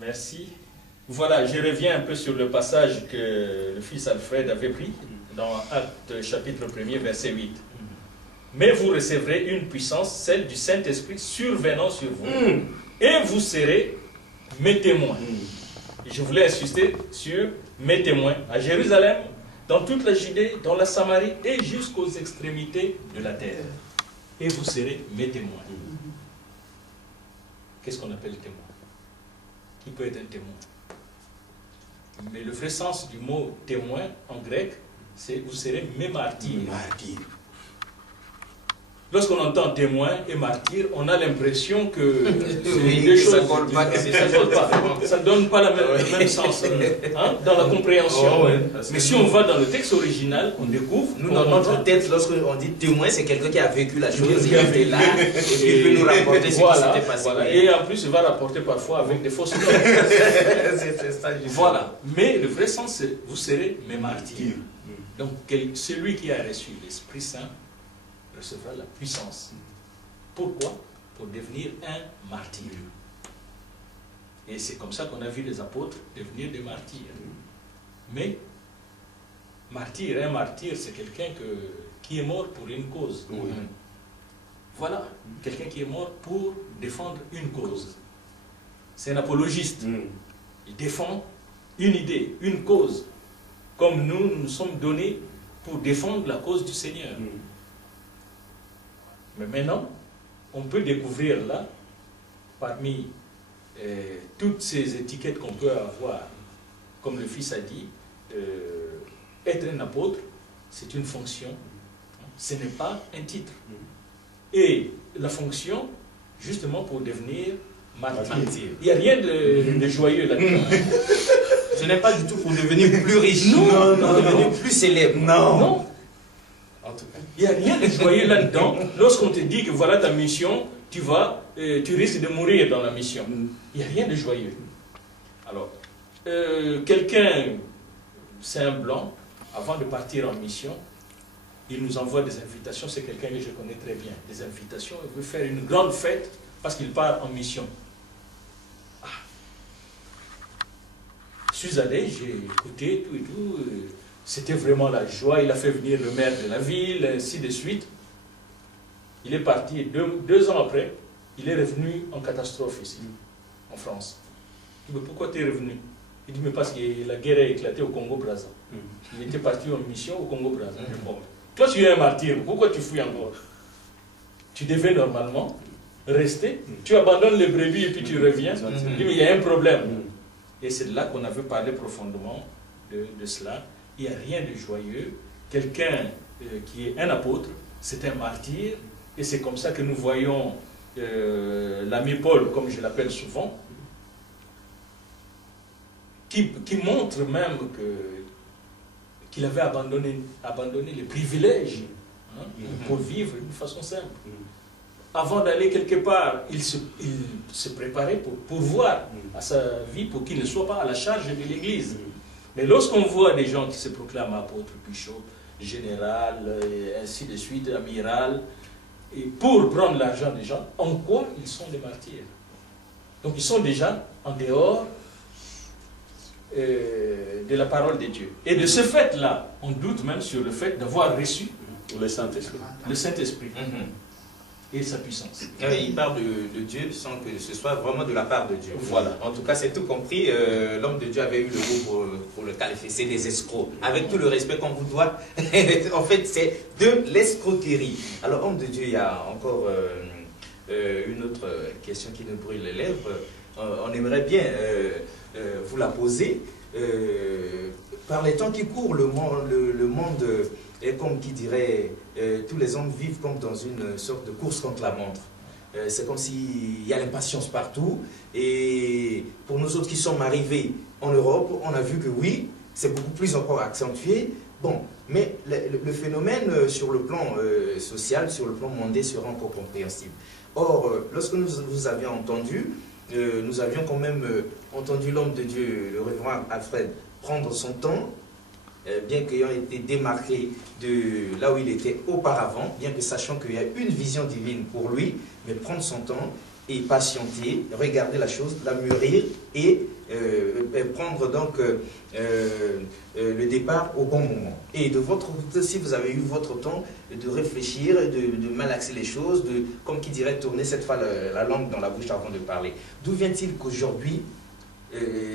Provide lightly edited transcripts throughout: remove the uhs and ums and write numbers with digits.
Merci. Voilà, je reviens un peu sur le passage que le fils Alfred avait pris dans Actes chapitre 1er, verset 8. Mais vous recevrez une puissance, celle du Saint-Esprit, survenant sur vous, et vous serez mes témoins. Je voulais insister sur mes témoins à Jérusalem, dans toute la Judée, dans la Samarie et jusqu'aux extrémités de la terre. Et vous serez mes témoins. Qu'est-ce qu'on appelle témoin? Qui peut être un témoin? Mais le vrai sens du mot témoin en grec, c'est vous serez mes martyrs. Lorsqu'on entend témoin et martyr, on a l'impression que ça ne donne pas le même sens hein, dans la compréhension. Oh, ouais, mais si on va dans le texte original, on découvre... Nous, dans notre tête, lorsqu'on dit témoin, c'est quelqu'un qui a vécu la chose, il était là, et il peut nous rapporter ce qui s'était passé. Voilà. Et en plus, il va rapporter parfois avec des fausses notes. Voilà. Mais le vrai sens, c'est vous serez mes martyrs. Donc, celui qui a reçu l'Esprit Saint recevra la puissance. Pourquoi? Pour devenir un martyr. Et c'est comme ça qu'on a vu les apôtres devenir des martyrs. Mais, un martyr, c'est quelqu'un qui est mort pour une cause. Voilà, quelqu'un qui est mort pour défendre une cause. C'est un apologiste. Il défend une idée, une cause. Comme nous sommes donnés pour défendre la cause du Seigneur. Mais maintenant, on peut découvrir là, parmi toutes ces étiquettes qu'on peut avoir, comme le Fils a dit, être un apôtre, c'est une fonction, ce n'est pas un titre. Et la fonction, justement pour devenir martyr. Il n'y a rien de joyeux là-dedans. Ce n'est pas du tout pour devenir plus riche, non, pour devenir plus célèbre. Non. Il n'y a rien de joyeux là-dedans. Lorsqu'on te dit que voilà ta mission, tu risques de mourir dans la mission. Il n'y a rien de joyeux. Alors, quelqu'un, c'est un blanc, avant de partir en mission, il nous envoie des invitations. C'est quelqu'un que je connais très bien. Des invitations, il veut faire une grande fête parce qu'il part en mission. Je suis allé, j'ai écouté tout et tout. C'était vraiment la joie. Il a fait venir le maire de la ville, ainsi de suite. Il est parti et deux ans après, il est revenu en catastrophe ici, en France. Je dis, mais pourquoi tu es revenu? Il dit, mais parce que la guerre a éclaté au Congo-Brazza. Il était parti en mission au Congo-Brazza. Bon, toi, tu es un martyr, pourquoi tu fuis encore? Tu devais normalement rester. Tu abandonnes les brebis et puis tu reviens. Il dit, mais il y a un problème. Et c'est là qu'on avait parlé profondément de cela. Il n'y a rien de joyeux. Quelqu'un qui est un apôtre, c'est un martyr. Et c'est comme ça que nous voyons l'ami Paul, comme je l'appelle souvent, qui montre même qu'il avait abandonné les privilèges pour vivre d'une façon simple. Avant d'aller quelque part, il se préparait pour pourvoir à sa vie pour qu'il ne soit pas à la charge de l'Église. Mais lorsqu'on voit des gens qui se proclament apôtres, bishop, général, et ainsi de suite, amiral, et pour prendre l'argent des gens, en quoi ils sont des martyrs? Donc ils sont déjà en dehors de la parole de Dieu. Et de ce fait-là, on doute même sur le fait d'avoir reçu le Saint-Esprit. Le Saint-Esprit. Et sa puissance. Il parle de Dieu sans que ce soit vraiment de la part de Dieu. Voilà. En tout cas, c'est tout compris. L'homme de Dieu avait eu le mot pour le qualifier. C'est des escrocs. Avec tout le respect qu'on vous doit, en fait, c'est de l'escroquerie. Alors, homme de Dieu, il y a encore une autre question qui nous brûle les lèvres. On aimerait bien vous la poser. Par les temps qui courent, le monde est comme qui dirait, tous les hommes vivent comme dans une sorte de course contre la montre. C'est comme s'il y a l'impatience partout. Et pour nous autres qui sommes arrivés en Europe, on a vu que oui, c'est beaucoup plus encore accentué. Bon, mais le phénomène sur le plan social, sur le plan mondial sera encore compréhensible. Or, lorsque nous vous avions entendu, nous avions quand même entendu l'homme de Dieu, le révérend Alfred, prendre son temps, bien qu'ayant été démarqué de là où il était auparavant, bien que sachant qu'il y a une vision divine pour lui, mais prendre son temps et patienter, regarder la chose, la mûrir et prendre donc le départ au bon moment. Et de votre côté, si vous avez eu votre temps de réfléchir, de malaxer les choses, de, comme qui dirait, tourner cette fois la langue dans la bouche avant de parler. D'où vient-il qu'aujourd'hui,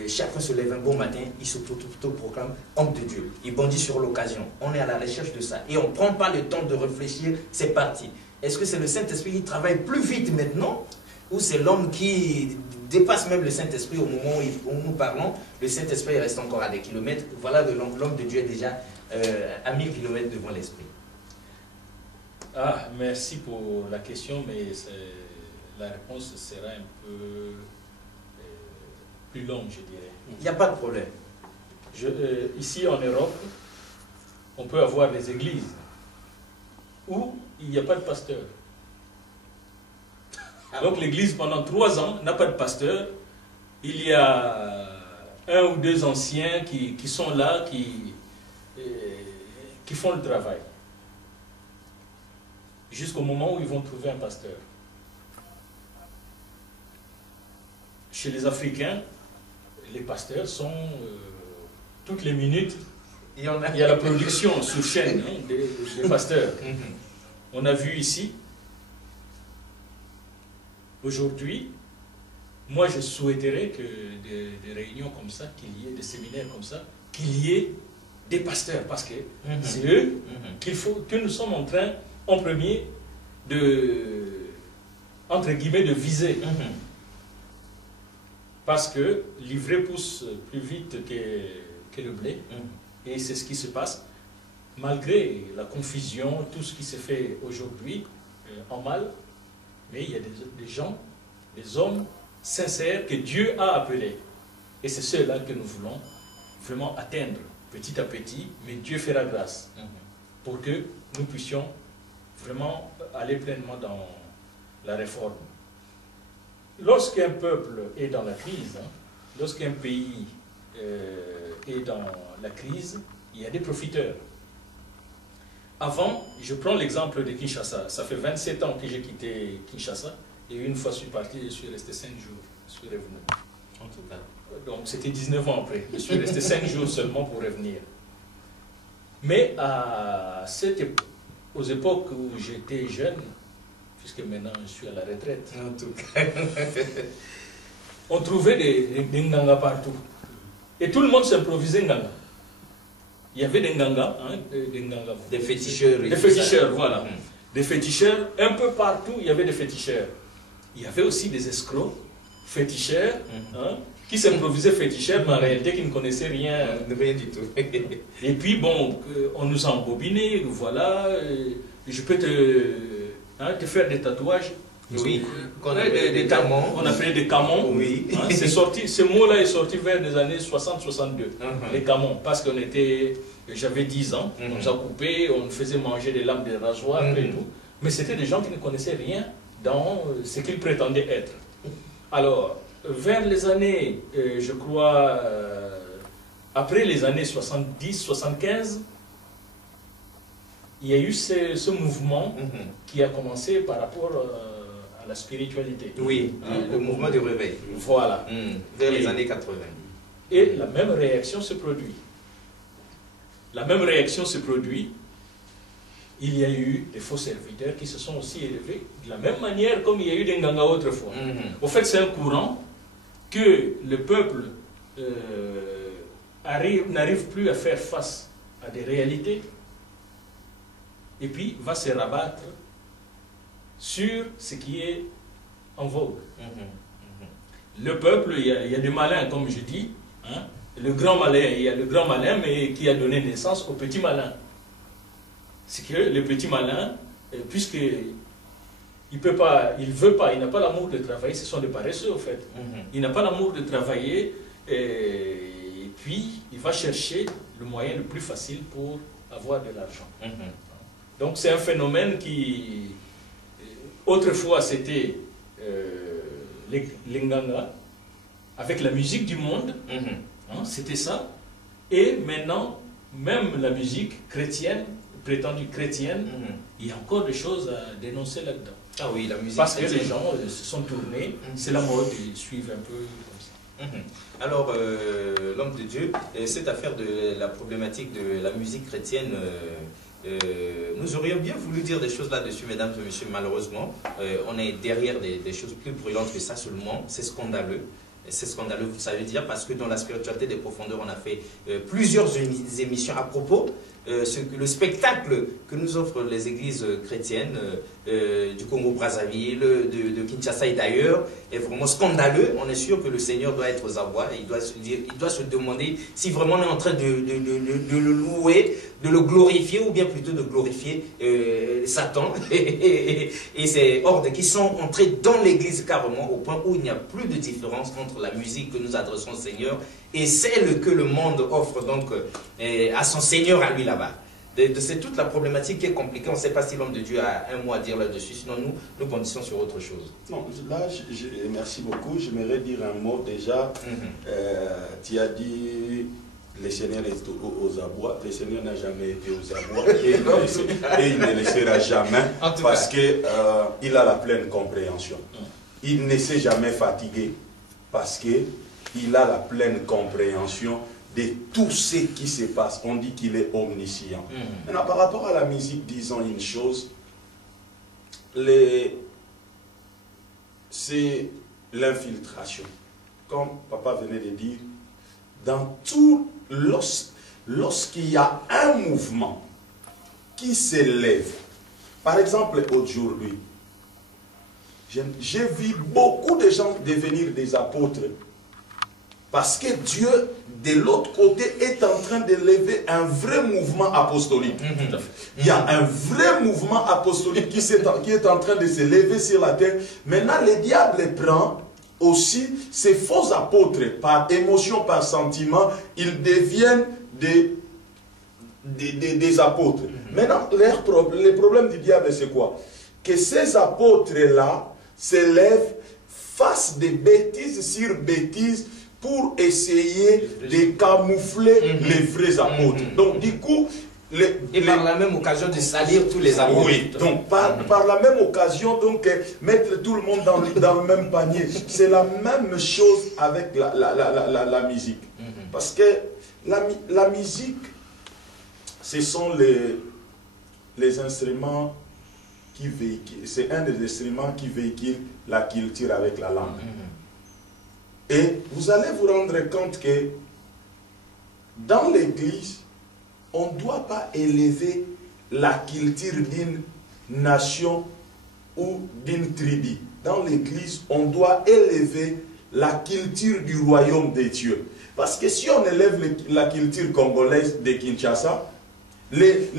chacun se lève un bon matin, il s'auto-proclame homme de Dieu. Il bondit sur l'occasion. On est à la recherche de ça. Et on ne prend pas le temps de réfléchir, c'est parti. Est-ce que c'est le Saint-Esprit qui travaille plus vite maintenant, ou c'est l'homme qui dépasse même le Saint-Esprit au moment où nous parlons? Le Saint-Esprit reste encore à des kilomètres. Voilà, l'homme de Dieu est déjà à 1000 kilomètres devant l'Esprit. Ah, merci pour la question, mais la réponse sera un peu plus longue, je dirais. Il n'y a pas de problème. Ici en Europe, on peut avoir des églises où il n'y a pas de pasteur. Donc l'église, pendant 3 ans, n'a pas de pasteur. Il y a 1 ou 2 anciens qui sont là, qui font le travail. Jusqu'au moment où ils vont trouver un pasteur. Chez les Africains, les pasteurs sont toutes les minutes. Il y a la production sur chaîne des pasteurs. On a vu ici. Aujourd'hui, moi je souhaiterais que des réunions comme ça, qu'il y ait des séminaires comme ça, qu'il y ait des pasteurs, parce que c'est eux que nous sommes en train, en premier, entre guillemets, de viser. Parce que l'ivraie pousse plus vite que le blé, et c'est ce qui se passe, malgré la confusion, tout ce qui se fait aujourd'hui en mal. Mais il y a des gens, des hommes sincères que Dieu a appelés. Et c'est ceux-là que nous voulons vraiment atteindre petit à petit, mais Dieu fera grâce pour que nous puissions vraiment aller pleinement dans la réforme. Lorsqu'un peuple est dans la crise, lorsqu'un pays est dans la crise, il y a des profiteurs. Avant, je prends l'exemple de Kinshasa. Ça fait 27 ans que j'ai quitté Kinshasa. Et une fois je suis parti, je suis resté 5 jours. Je suis revenu. En tout cas. Donc c'était 19 ans après. Je suis resté 5 jours seulement pour revenir. Mais aux époques où j'étais jeune, puisque maintenant je suis à la retraite, En tout cas. on trouvait des nganga partout. Et tout le monde s'improvisait nganga. Il y avait des nganga, Des féticheurs. Des féticheurs, voilà. Des féticheurs, un peu partout, il y avait des féticheurs. Il y avait aussi des escrocs, féticheurs, qui s'improvisaient féticheurs, mais en réalité qui ne connaissaient rien. Rien du tout. Et puis, bon, on nous a embobiné, voilà, je peux te faire des tatouages. Oui, qu'on appelait des camons. On appelait des camons. Oui. C'est sorti, ce mot-là est sorti vers les années 60-62. Les camons, parce qu'on était, j'avais 10 ans, on nous a coupé, on nous faisait manger des lames de rasoir et tout. Mais c'était des gens qui ne connaissaient rien dans ce qu'ils prétendaient être. Alors, vers les années, je crois, après les années 70-75, il y a eu ce mouvement qui a commencé par rapport à la spiritualité. Oui, le mouvement du réveil. Voilà. Vers les années 80. Et la même réaction se produit. La même réaction se produit. Il y a eu des faux serviteurs qui se sont aussi élevés de la même manière comme il y a eu des Nganga autrefois. Au fait, c'est un courant que le peuple n'arrive plus à faire face à des réalités et puis va se rabattre sur ce qui est en vogue. Le peuple, il y a des malins, comme je dis, le grand malin, il y a le grand malin, mais qui a donné naissance au petit malin. C'est que le petit malin, puisqu'il il veut pas, il n'a pas l'amour de travailler, ce sont des paresseux, au fait. Il n'a pas l'amour de travailler, et puis il va chercher le moyen le plus facile pour avoir de l'argent. Donc c'est un phénomène qui, autrefois c'était les Nganga, avec la musique du monde, c'était ça, et maintenant, même la musique chrétienne, prétendue chrétienne, il y a encore des choses à dénoncer là-dedans. Ah oui, la musique. Parce que les gens se sont tournés, c'est la mode, ils suivent un peu comme ça. Alors, l'homme de Dieu, cette affaire de la problématique de la musique chrétienne, nous aurions bien voulu dire des choses là-dessus, mesdames et messieurs. Malheureusement, on est derrière des choses plus brûlantes que ça seulement. C'est scandaleux. C'est scandaleux, vous savez dire, parce que dans la spiritualité des profondeurs, on a fait plusieurs émissions à propos. Le spectacle que nous offrent les églises chrétiennes du Congo-Brazzaville, de Kinshasa et d'ailleurs est vraiment scandaleux. On est sûr que le Seigneur doit être aux abois. Il doit se demander si vraiment on est en train de le louer, de le glorifier ou bien plutôt de glorifier Satan et ses hordes qui sont entrés dans l'église carrément au point où il n'y a plus de différence entre la musique que nous adressons au Seigneur et celle que le monde offre donc à son Seigneur à lui là-bas. C'est toute la problématique qui est compliquée. On ne sait pas si l'homme de Dieu a un mot à dire là-dessus, sinon nous bondissons sur autre chose. Non, là, merci beaucoup. J'aimerais dire un mot déjà. Tu as dit le Seigneur est aux abois. Le Seigneur n'a jamais été aux abois et il ne le sera jamais parce qu'il a la pleine compréhension. Il ne s'est jamais fatigué parce qu'il a la pleine compréhension de tout ce qui se passe. On dit qu'il est omniscient. Maintenant, par rapport à la musique, disons une chose, c'est l'infiltration. Comme papa venait de dire, dans tout, lorsqu'il y a un mouvement qui s'élève, par exemple aujourd'hui, j'ai vu beaucoup de gens devenir des apôtres parce que Dieu, de l'autre côté, est en train d'élever un vrai mouvement apostolique. Il y a un vrai mouvement apostolique qui est en train de s'élever sur la terre. Maintenant, le diable prend aussi ces faux apôtres, par émotion, par sentiment, ils deviennent des apôtres. Maintenant, le problème du diable, c'est quoi? Que ces apôtres-là s'élèvent, fassent des bêtises sur bêtises, pour essayer de camoufler les vrais apôtres. Donc du coup... Et par la même occasion de salir tous les apôtres. Oui, donc par la même occasion, donc mettre tout le monde dans le même panier. C'est la même chose avec la musique. Parce que la musique, ce sont les instruments qui véhiculent. C'est un des instruments qui véhicule la culture avec la langue. Et vous allez vous rendre compte que dans l'église, on ne doit pas élever la culture d'une nation ou d'une tribu. Dans l'église, on doit élever la culture du royaume des dieux. Parce que si on élève la culture congolaise de Kinshasa, les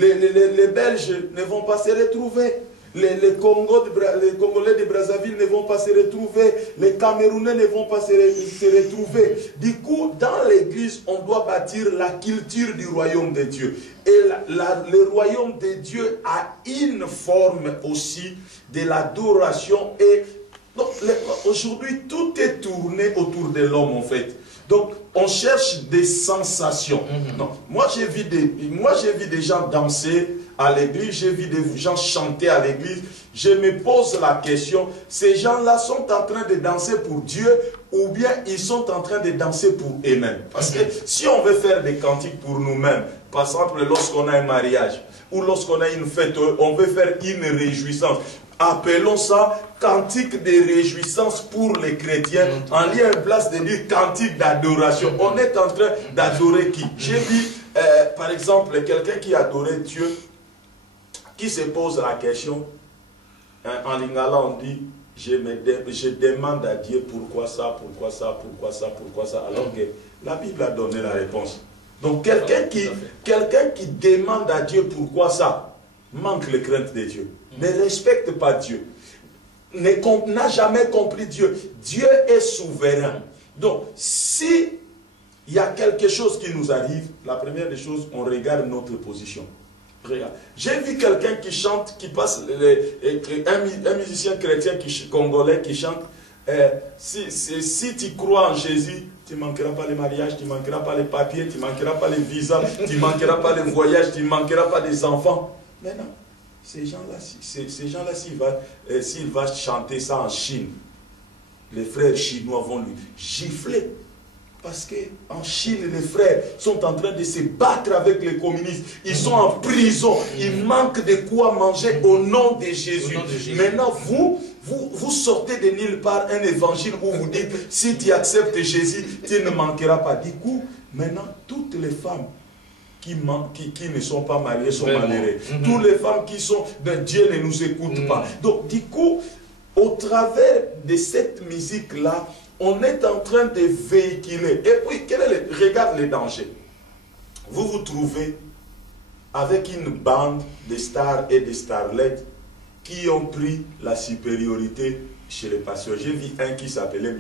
Belges ne vont pas se retrouver. Les Congolais de Brazzaville ne vont pas se retrouver. Les Camerounais ne vont pas se retrouver. Du coup, dans l'église, on doit bâtir la culture du royaume de Dieu. Et le royaume de Dieu a une forme aussi de l'adoration. Et aujourd'hui, tout est tourné autour de l'homme, en fait. Donc, on cherche des sensations. Non, moi, j'ai vu des gens danser à l'église, j'ai vu des gens chanter à l'église. Je me pose la question, ces gens-là sont en train de danser pour Dieu ou bien ils sont en train de danser pour eux-mêmes? Parce que si on veut faire des cantiques pour nous-mêmes, par exemple, lorsqu'on a un mariage ou lorsqu'on a une fête, on veut faire une réjouissance. Appelons ça cantique de réjouissance pour les chrétiens, en lieu et place de dire cantique d'adoration. On est en train d'adorer qui? J'ai vu, par exemple, quelqu'un qui adorait Dieu, qui se pose la question, en lingala on dit, je demande à Dieu pourquoi ça, pourquoi ça, pourquoi ça, pourquoi ça, alors que la Bible a donné la réponse. Donc quelqu'un qui demande à Dieu pourquoi ça, manque les craintes de Dieu, ne respecte pas Dieu, n'a jamais compris Dieu. Dieu est souverain. Donc si il y a quelque chose qui nous arrive, la première des choses, on regarde notre position. J'ai vu quelqu'un qui chante, qui passe, un musicien chrétien congolais qui chante, si tu crois en Jésus, tu ne manqueras pas les mariages, tu ne manqueras pas les papiers, tu ne manqueras pas les visas, tu ne manqueras pas les voyages, tu ne manqueras pas des enfants. Mais non, ces gens-là, s'il va chanter ça en Chine, les frères chinois vont lui gifler. Parce qu'en Chine, les frères sont en train de se battre avec les communistes. Ils sont en prison. Ils manquent de quoi manger au nom de Jésus. Maintenant, vous sortez de nulle part un évangile où vous dites, si tu acceptes Jésus, tu ne manqueras pas. Du coup, maintenant, toutes les femmes qui ne sont pas mariées sont malheureuses. Toutes les femmes qui sont, Dieu ne nous écoute pas. Donc, du coup, au travers de cette musique-là, on est en train de véhiculer. Et puis, regarde les dangers. Vous vous trouvez avec une bande de stars et de starlettes qui ont pris la supériorité chez les pasteurs. J'ai vu un qui s'appelait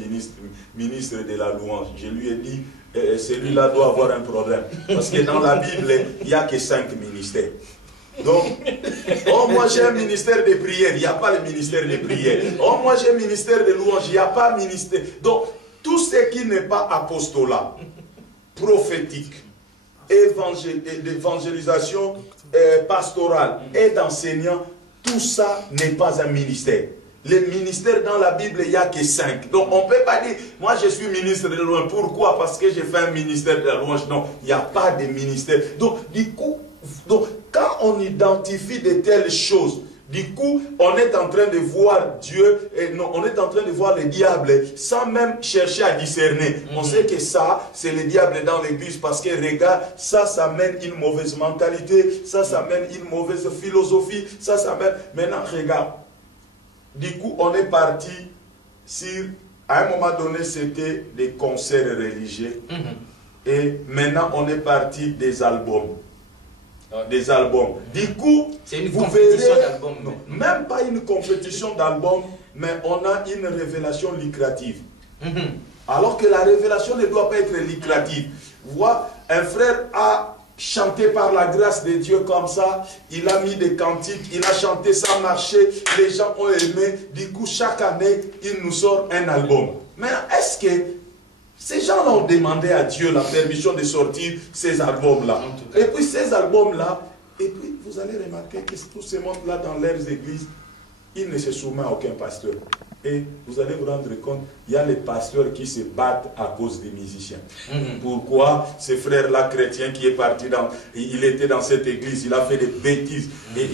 ministre de la louange. Je lui ai dit, celui-là doit avoir un problème. Parce que dans la Bible, il n'y a que 5 ministères. Donc, oh moi j'ai un ministère de prière, il n'y a pas le ministère de prière. Oh moi j'ai un ministère de louange, il n'y a pas de ministère. Donc, tout ce qui n'est pas apostolat, prophétique, d'évangélisation pastorale et d'enseignant, tout ça n'est pas un ministère. Les ministères dans la Bible, il n'y a que 5. Donc on ne peut pas dire, moi je suis ministre de la louange. Pourquoi? Parce que j'ai fait un ministère de la louange. Non, il n'y a pas de ministère. Donc du coup, quand on identifie de telles choses, du coup, on est en train de voir Dieu, et non, on est en train de voir le diable sans même chercher à discerner. On sait que ça, c'est le diable dans l'église parce que, regarde, ça mène une mauvaise mentalité, ça mène une mauvaise philosophie, ça mène... Maintenant, regarde, du coup, on est parti sur... À un moment donné, c'était des concerts religieux. Et maintenant, on est parti des albums. Des albums. Du coup, c'est une compétition d'albums. Même pas une compétition d'albums, mais on a une révélation lucrative. Alors que la révélation ne doit pas être lucrative. Vois, un frère a chanté par la grâce de Dieu comme ça, il a mis des cantiques, il a chanté, ça a marché, les gens ont aimé. Du coup, chaque année, il nous sort un album. Mais est-ce que ces gens ont demandé à Dieu la permission de sortir ces albums-là? Et puis ces albums-là, et puis vous allez remarquer que tous ces mondes-là dans leurs églises, ils ne se soumettent à aucun pasteur. Et vous allez vous rendre compte, il y a les pasteurs qui se battent à cause des musiciens. Pourquoi ce frère-là chrétien qui est parti il était dans cette église, il a fait des bêtises, et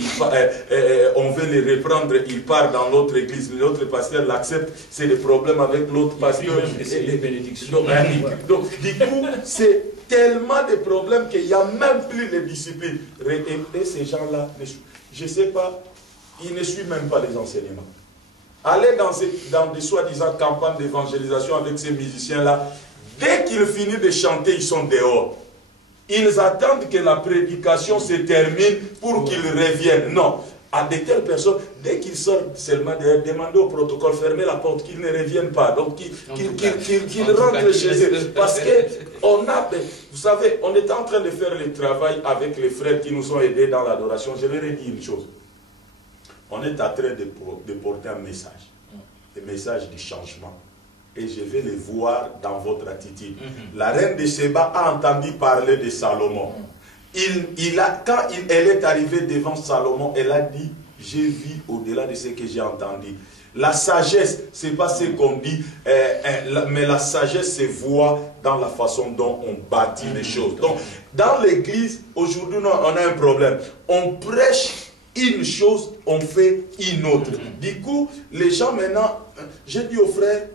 on veut le reprendre, il part dans l'autre église, l'autre pasteur l'accepte, c'est le problème avec l'autre pasteur. C'est les bénédictions. Donc, du coup, c'est tellement de problèmes qu'il n'y a même plus de discipline. Et ces gens-là, je ne sais pas, ils ne suivent même pas les enseignements. Aller dans des soi-disant campagnes d'évangélisation avec ces musiciens-là, dès qu'ils finissent de chanter, ils sont dehors. Ils attendent que la prédication se termine pour qu'ils reviennent. Non, à de telles personnes, dès qu'ils sortent seulement dehors, demandez au protocole, fermez la porte, qu'ils ne reviennent pas. Donc qu'ils rentrent chez eux. Parce que vous savez, on est en train de faire le travail avec les frères qui nous ont aidés dans l'adoration. Je leur ai dit une chose. On est en train de porter un message du changement. Et je vais le voir dans votre attitude. La reine de Séba a entendu parler de Salomon. Quand elle est arrivée devant Salomon, elle a dit, j'ai vu au-delà de ce que j'ai entendu. La sagesse, ce n'est pas ce qu'on dit, mais la sagesse se voit dans la façon dont on bâtit les choses. Donc, dans l'église, aujourd'hui, on a un problème. On prêche une chose, on fait une autre. Du coup, les gens maintenant, j'ai dit aux frères,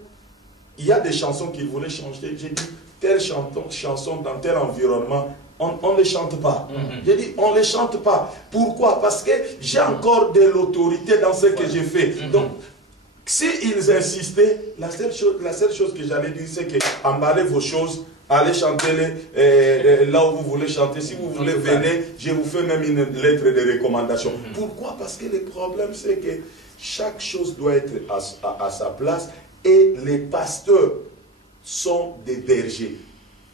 il y a des chansons qu'ils voulaient changer. J'ai dit, telle chanson dans tel environnement, on ne les chante pas. J'ai dit, on ne les chante pas. Pourquoi? Parce que j'ai encore de l'autorité dans ce que j'ai fait. Donc, s'ils insistaient, la seule chose que j'allais dire, c'est que emballez vos choses, allez chanter là où vous voulez chanter. Si vous voulez, venez, je vous fais même une lettre de recommandation. Pourquoi? Parce que le problème, c'est que chaque chose doit être à sa place et les pasteurs sont des bergers.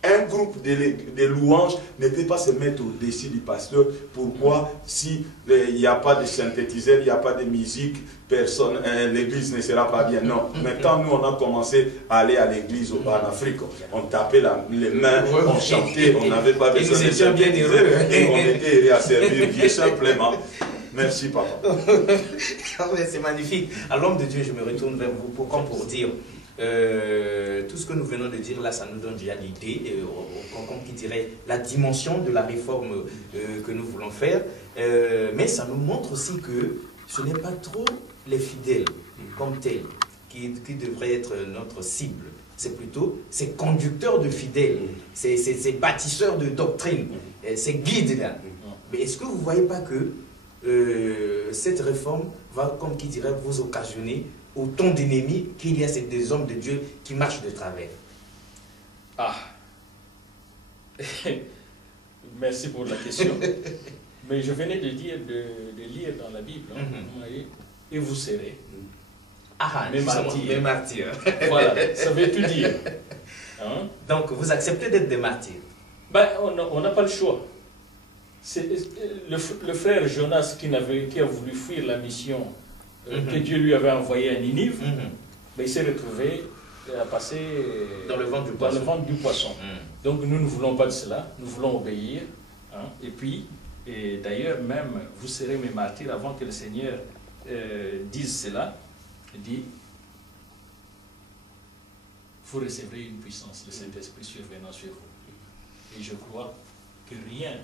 Un groupe de louanges ne peut pas se mettre au-dessus du pasteur. Pourquoi? S'il n'y a pas de synthétiseur, il n'y a pas de musique, l'église ne sera pas bien. Non. Mais quand nous, on a commencé à aller à l'église en Afrique, on tapait les mains, on chantait, on n'avait pas besoin de synthétiseur. Et on était heureux à servir Dieu simplement. Merci, papa. C'est magnifique. À l'homme de Dieu, je me retourne vers vous pour dire, tout ce que nous venons de dire là, ça nous donne déjà l'idée, comme qui dirait, la dimension de la réforme que nous voulons faire. Mais ça nous montre aussi que ce n'est pas trop les fidèles comme tels qui devraient être notre cible. C'est plutôt ces conducteurs de fidèles, ces bâtisseurs de doctrine, ces guides-là. Mais est-ce que vous ne voyez pas que cette réforme va, comme qui dirait, vous occasionner autant d'ennemis qu'il y a des hommes de Dieu qui marchent de travers? Ah, merci pour la question. Mais je venais de lire dans la Bible, et vous serez mes martyrs. Voilà, ça veut tout dire. Hein? Donc, vous acceptez d'être des martyrs? Ben, on n'a pas le choix. Le frère Jonas qui a voulu fuir la mission que Dieu lui avait envoyée à Ninive, ben, il s'est retrouvé à passer dans le ventre du poisson. Donc nous ne voulons pas de cela, nous voulons obéir. Hein? Et puis, d'ailleurs, même vous serez mes martyrs avant que le Seigneur dise cela. Il dit, vous recevrez une puissance, le Saint-Esprit survenant sur vous. Et je crois que rien,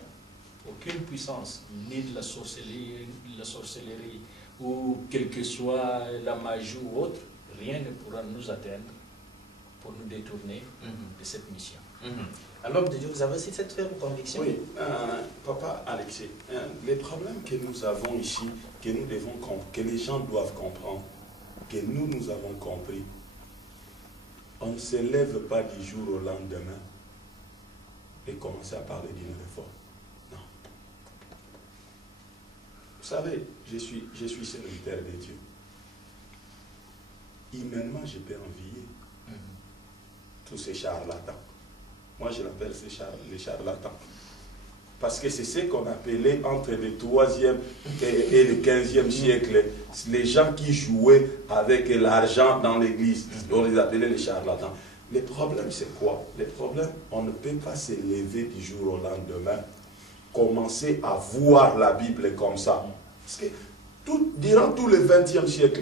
aucune puissance, ni de la sorcellerie ou quelle que soit la magie ou autre, rien ne pourra nous atteindre pour nous détourner de cette mission. Alors, de Dieu, vous avez aussi cette ferme conviction? Oui, papa Alexis, les problèmes que nous avons ici, que les gens doivent comprendre, que nous avons compris, on ne se lève pas du jour au lendemain et commencer à parler d'une réforme. Non. Vous savez, je suis serviteur de Dieu. Humainement, je peux envier tous ces charlatans. Moi, je l'appelle les charlatans. Parce que c'est ce qu'on appelait entre le 3e et le 15e siècle, les gens qui jouaient avec l'argent dans l'église. On les appelait les charlatans. Le problème, c'est quoi? Le problème, on ne peut pas se lever du jour au lendemain, commencer à voir la Bible comme ça. Parce que durant tout le 20e siècle,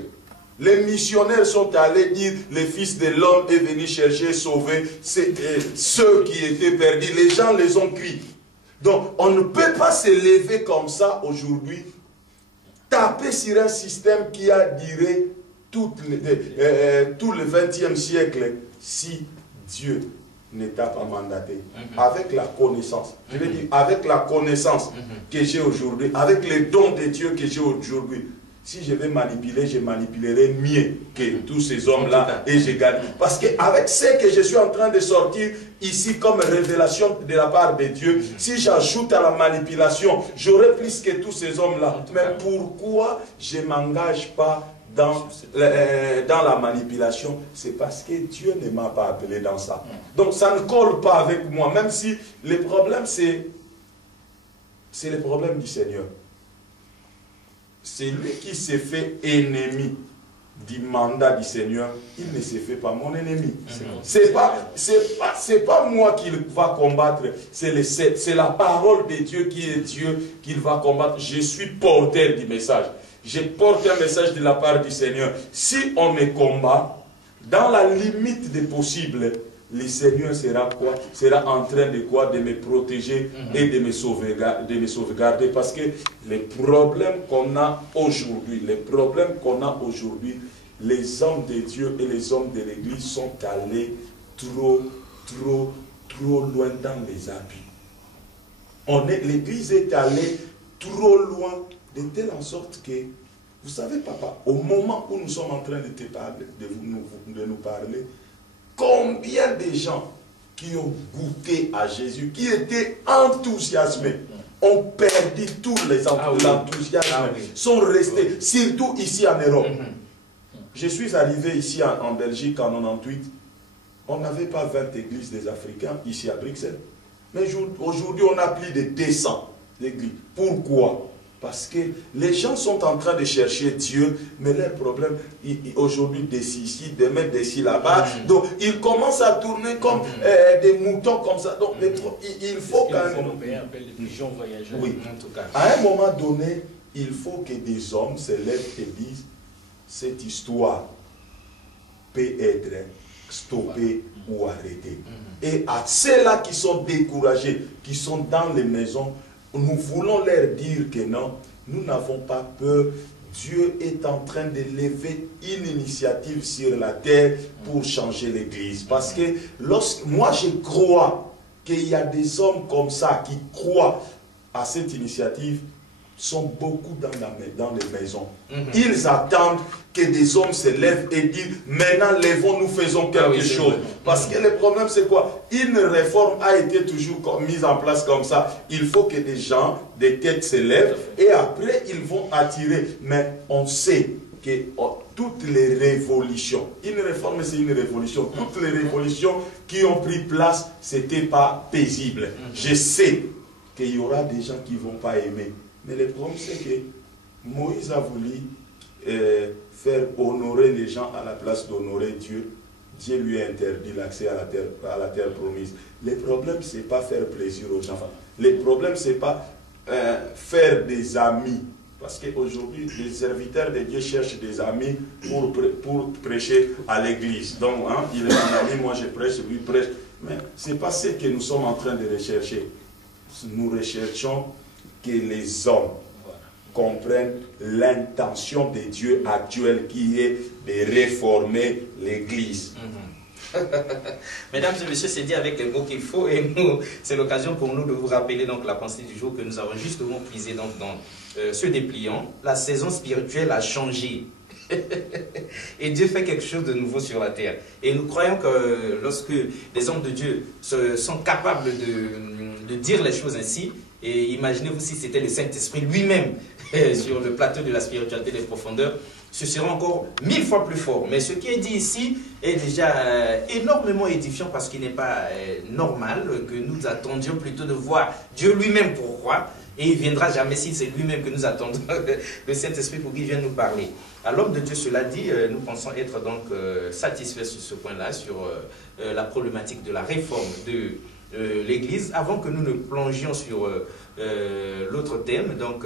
les missionnaires sont allés dire le Fils de l'homme est venu chercher, sauver ceux qui étaient perdus. Les gens les ont criés. Donc, on ne peut pas se lever comme ça aujourd'hui, taper sur un système qui a duré tout le 20e siècle si Dieu ne t'a pas mandaté. Avec la connaissance, je veux dire, avec la connaissance que j'ai aujourd'hui, avec les dons de Dieu que j'ai aujourd'hui, si je vais manipuler, je manipulerai mieux que tous ces hommes-là et je gagne. Parce qu'avec ce que je suis en train de sortir ici comme révélation de la part de Dieu, si j'ajoute à la manipulation, j'aurai plus que tous ces hommes-là. Mais pourquoi je ne m'engage pas dans la manipulation? C'est parce que Dieu ne m'a pas appelé dans ça. Donc ça ne colle pas avec moi, même si le problème c'est le problème du Seigneur. C'est lui qui s'est fait ennemi du mandat du Seigneur. Il ne se fait pas mon ennemi. C'est pas moi qui va combattre. C'est la parole de Dieu qui est Dieu qu'il va combattre. Je suis porteur du message. Je porte un message de la part du Seigneur. Si on me combat, dans la limite des possibles, le Seigneur sera quoi? Sera en train de quoi? De me protéger et de me sauvegarder. Parce que les problèmes qu'on a aujourd'hui, les hommes de Dieu et les hommes de l'Église sont allés trop loin dans les abus. L'Église est allée trop loin, de telle en sorte que, vous savez, papa, au moment où nous sommes en train de te parler, de nous parler, combien de gens qui ont goûté à Jésus, qui étaient enthousiasmés, ont perdu tout l'enthousiasme, sont restés, surtout ici en Europe. Je suis arrivé ici en Belgique en 98, on n'avait pas 20 églises des Africains ici à Bruxelles. Mais aujourd'hui, on a plus de 200 églises. Pourquoi? Parce que les gens sont en train de chercher Dieu, mais leur problème, aujourd'hui, d'ici, demain, d'ici, là-bas. Donc, ils commencent à tourner comme des moutons comme ça. Donc, il faut quand même... Les Européens appellent les pigeons voyageurs. Oui, en tout cas. À un moment donné, il faut que des hommes se lèvent et disent, cette histoire peut être stoppée ou arrêtée. Et à ceux-là qui sont découragés, qui sont dans les maisons, nous voulons leur dire que non, nous n'avons pas peur. Dieu est en train de lever une initiative sur la terre pour changer l'Église. Parce que moi je crois qu'il y a des hommes comme ça qui croient à cette initiative, sont beaucoup dans les maisons. Ils attendent que des hommes se lèvent et disent, maintenant lèvons-nous, faisons quelque chose. Parce que le problème c'est quoi? Une réforme a été toujours mise en place comme ça. Il faut que des gens, des têtes se lèvent et après ils vont attirer. Mais on sait que toutes les révolutions, une réforme c'est une révolution, toutes les révolutions qui ont pris place, ce n'était pas paisible. Je sais qu'il y aura des gens qui ne vont pas aimer. Mais le problème, c'est que Moïse a voulu faire honorer les gens à la place d'honorer Dieu. Dieu lui a interdit l'accès à la terre promise. Le problème, ce n'est pas faire plaisir aux gens. Le problème, ce n'est pas faire des amis. Parce qu'aujourd'hui, les serviteurs de Dieu cherchent des amis pour prêcher à l'église. Donc, hein, il est mon ami, moi je prêche, lui prêche. Mais ce n'est pas ce que nous sommes en train de rechercher. Nous recherchons que les hommes comprennent l'intention de Dieu actuel qui est de réformer l'Église. Mesdames et messieurs, c'est dit avec les mots qu'il faut et c'est l'occasion pour nous de vous rappeler donc la pensée du jour que nous avons justement puisé dans ce dépliant. La saison spirituelle a changé. Et Dieu fait quelque chose de nouveau sur la terre. Et nous croyons que lorsque les hommes de Dieu sont capables de dire les choses ainsi, et imaginez-vous si c'était le Saint-Esprit lui-même sur le plateau de la spiritualité des profondeurs, ce sera encore 1000 fois plus fort. Mais ce qui est dit ici est déjà énormément édifiant parce qu'il n'est pas normal que nous attendions plutôt de voir Dieu lui-même pour roi. Et il ne viendra jamais si c'est lui-même que nous attendons le Saint-Esprit pour qu'il vienne nous parler. À l'homme de Dieu, cela dit, nous pensons être donc satisfaits sur ce point-là, sur la problématique de la réforme de l'Église, avant que nous ne plongions sur l'autre thème, donc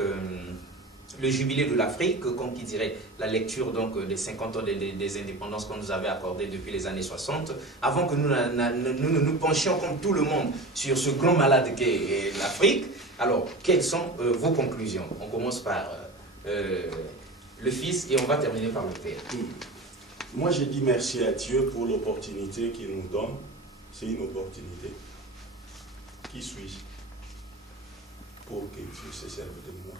le jubilé de l'Afrique, comme qui dirait la lecture donc, des 50 ans des indépendances qu'on nous avait accordées depuis les années 60, avant que nous nous penchions comme tout le monde sur ce grand malade qu'est l'Afrique. Alors, quelles sont vos conclusions? On commence par le Fils et on va terminer par le Père. Moi, je dis merci à Dieu pour l'opportunité qu'il nous donne. C'est une opportunité. Qui suis-je pour que Dieu se serve de moi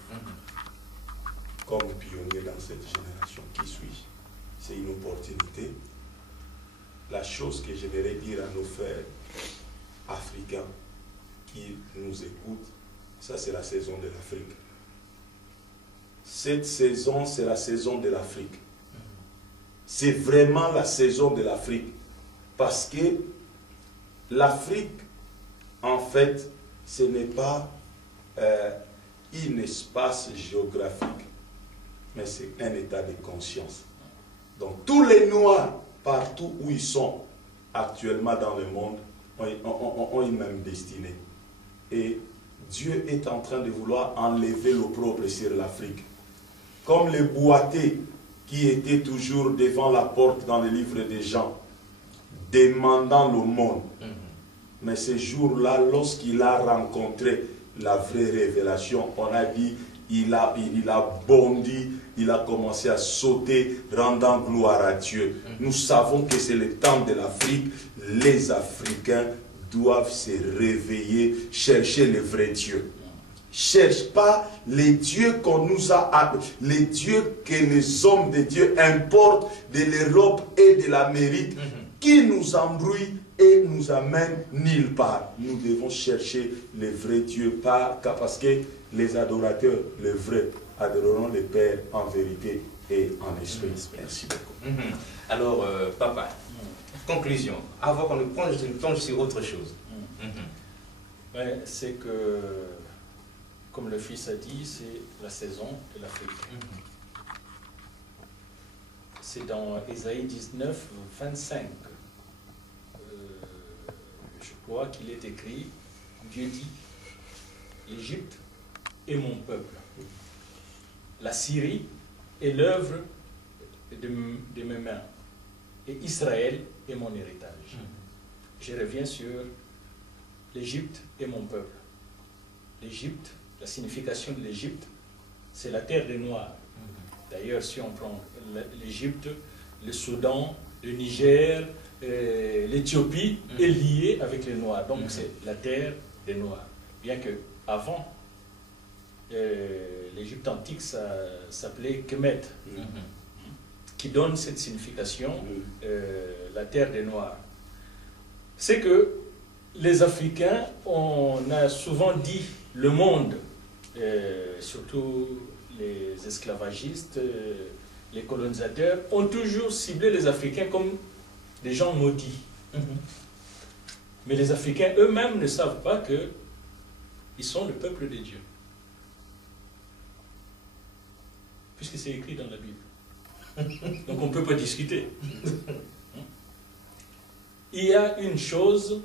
comme pionnier dans cette génération? Qui suis-je? C'est une opportunité. La chose que j'aimerais dire à nos frères africains qui nous écoutent, ça c'est la saison de l'Afrique. Cette saison, c'est la saison de l'Afrique. C'est vraiment la saison de l'Afrique. Parce que l'Afrique, en fait, ce n'est pas un espace géographique, mais c'est un état de conscience. Donc tous les Noirs, partout où ils sont actuellement dans le monde, ont une même destinée. Et Dieu est en train de vouloir enlever l'opprobre sur l'Afrique. Comme les boités qui étaient toujours devant la porte dans le livre des Jean, demandant l'aumône. Mais ce jour-là, lorsqu'il a rencontré la vraie révélation, on a dit, il a bondi, il a commencé à sauter, rendant gloire à Dieu. Nous savons que c'est le temps de l'Afrique. Les Africains doivent se réveiller, chercher le vrai Dieu. Cherche pas les dieux qu'on nous a, les dieux que les hommes de Dieu importent de l'Europe et de l'Amérique, qui nous embrouillent et nous amènent nulle part. Nous devons chercher le vrai Dieu, parce que les adorateurs, les vrais, adoreront le Père en vérité et en esprit. Merci beaucoup. Alors, papa, conclusion, avant qu'on ne plonge sur autre chose. Ouais, c'est que, comme le Fils a dit, c'est la saison de l'Afrique. C'est dans Ésaïe 19, 25. Je crois qu'il est écrit, Dieu dit, l'Égypte est mon peuple. la Syrie est l'œuvre de mes mains, et Israël est mon héritage. Je reviens sur l'Égypte et mon peuple. L'Égypte, la signification de l'Égypte, c'est la terre des Noirs. D'ailleurs, si on prend l'Égypte, le Soudan, le Niger, l'Éthiopie est liée avec les Noirs. Donc c'est la terre des Noirs. Bien que avant, l'Égypte antique s'appelait Kemet, qui donne cette signification, la terre des Noirs. C'est que les Africains, on a souvent dit le monde, surtout les esclavagistes, les colonisateurs, ont toujours ciblé les Africains comme des gens maudits. Mais les Africains eux-mêmes ne savent pas qu'ils sont le peuple de Dieu. Puisque c'est écrit dans la Bible. Donc on ne peut pas discuter. Il y a une chose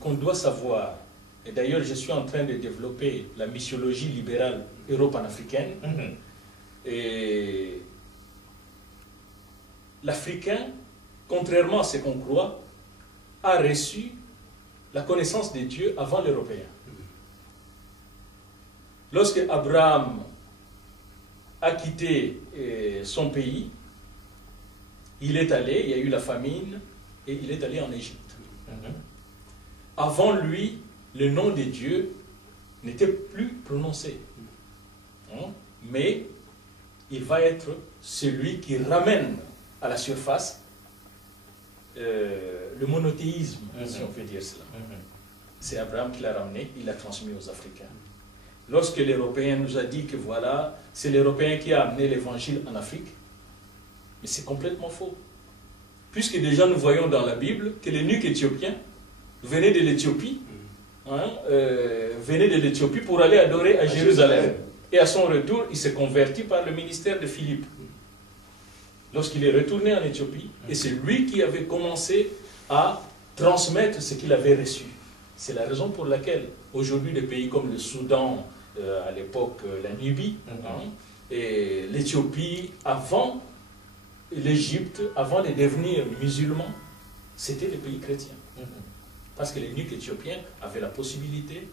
qu'on doit savoir, et d'ailleurs je suis en train de développer la missiologie libérale euro-panafricaine, et l'Africain, contrairement à ce qu'on croit, a reçu la connaissance de Dieu avant l'Européen. Lorsque Abraham a quitté son pays, il est allé, il y a eu la famine, et il est allé en Égypte. Avant lui, le nom de Dieu n'était plus prononcé. Mais il va être celui qui ramène à la surface le monothéisme, si on peut dire cela. C'est Abraham qui l'a ramené, il l'a transmis aux Africains. Lorsque l'Européen nous a dit que voilà, c'est l'Européen qui a amené l'évangile en Afrique, mais c'est complètement faux. Puisque déjà nous voyons dans la Bible que l'eunuque éthiopien venait de l'Éthiopie, venait de l'Éthiopie pour aller adorer à Jérusalem. Et à son retour, il s'est converti par le ministère de Philippe. Lorsqu'il est retourné en Éthiopie, et c'est lui qui avait commencé à transmettre ce qu'il avait reçu. C'est la raison pour laquelle aujourd'hui des pays comme le Soudan, à l'époque la Nubie, et l'Éthiopie, avant l'Égypte, avant de devenir musulmans, c'était des pays chrétiens. Parce que l'eunuque éthiopien avait la possibilité,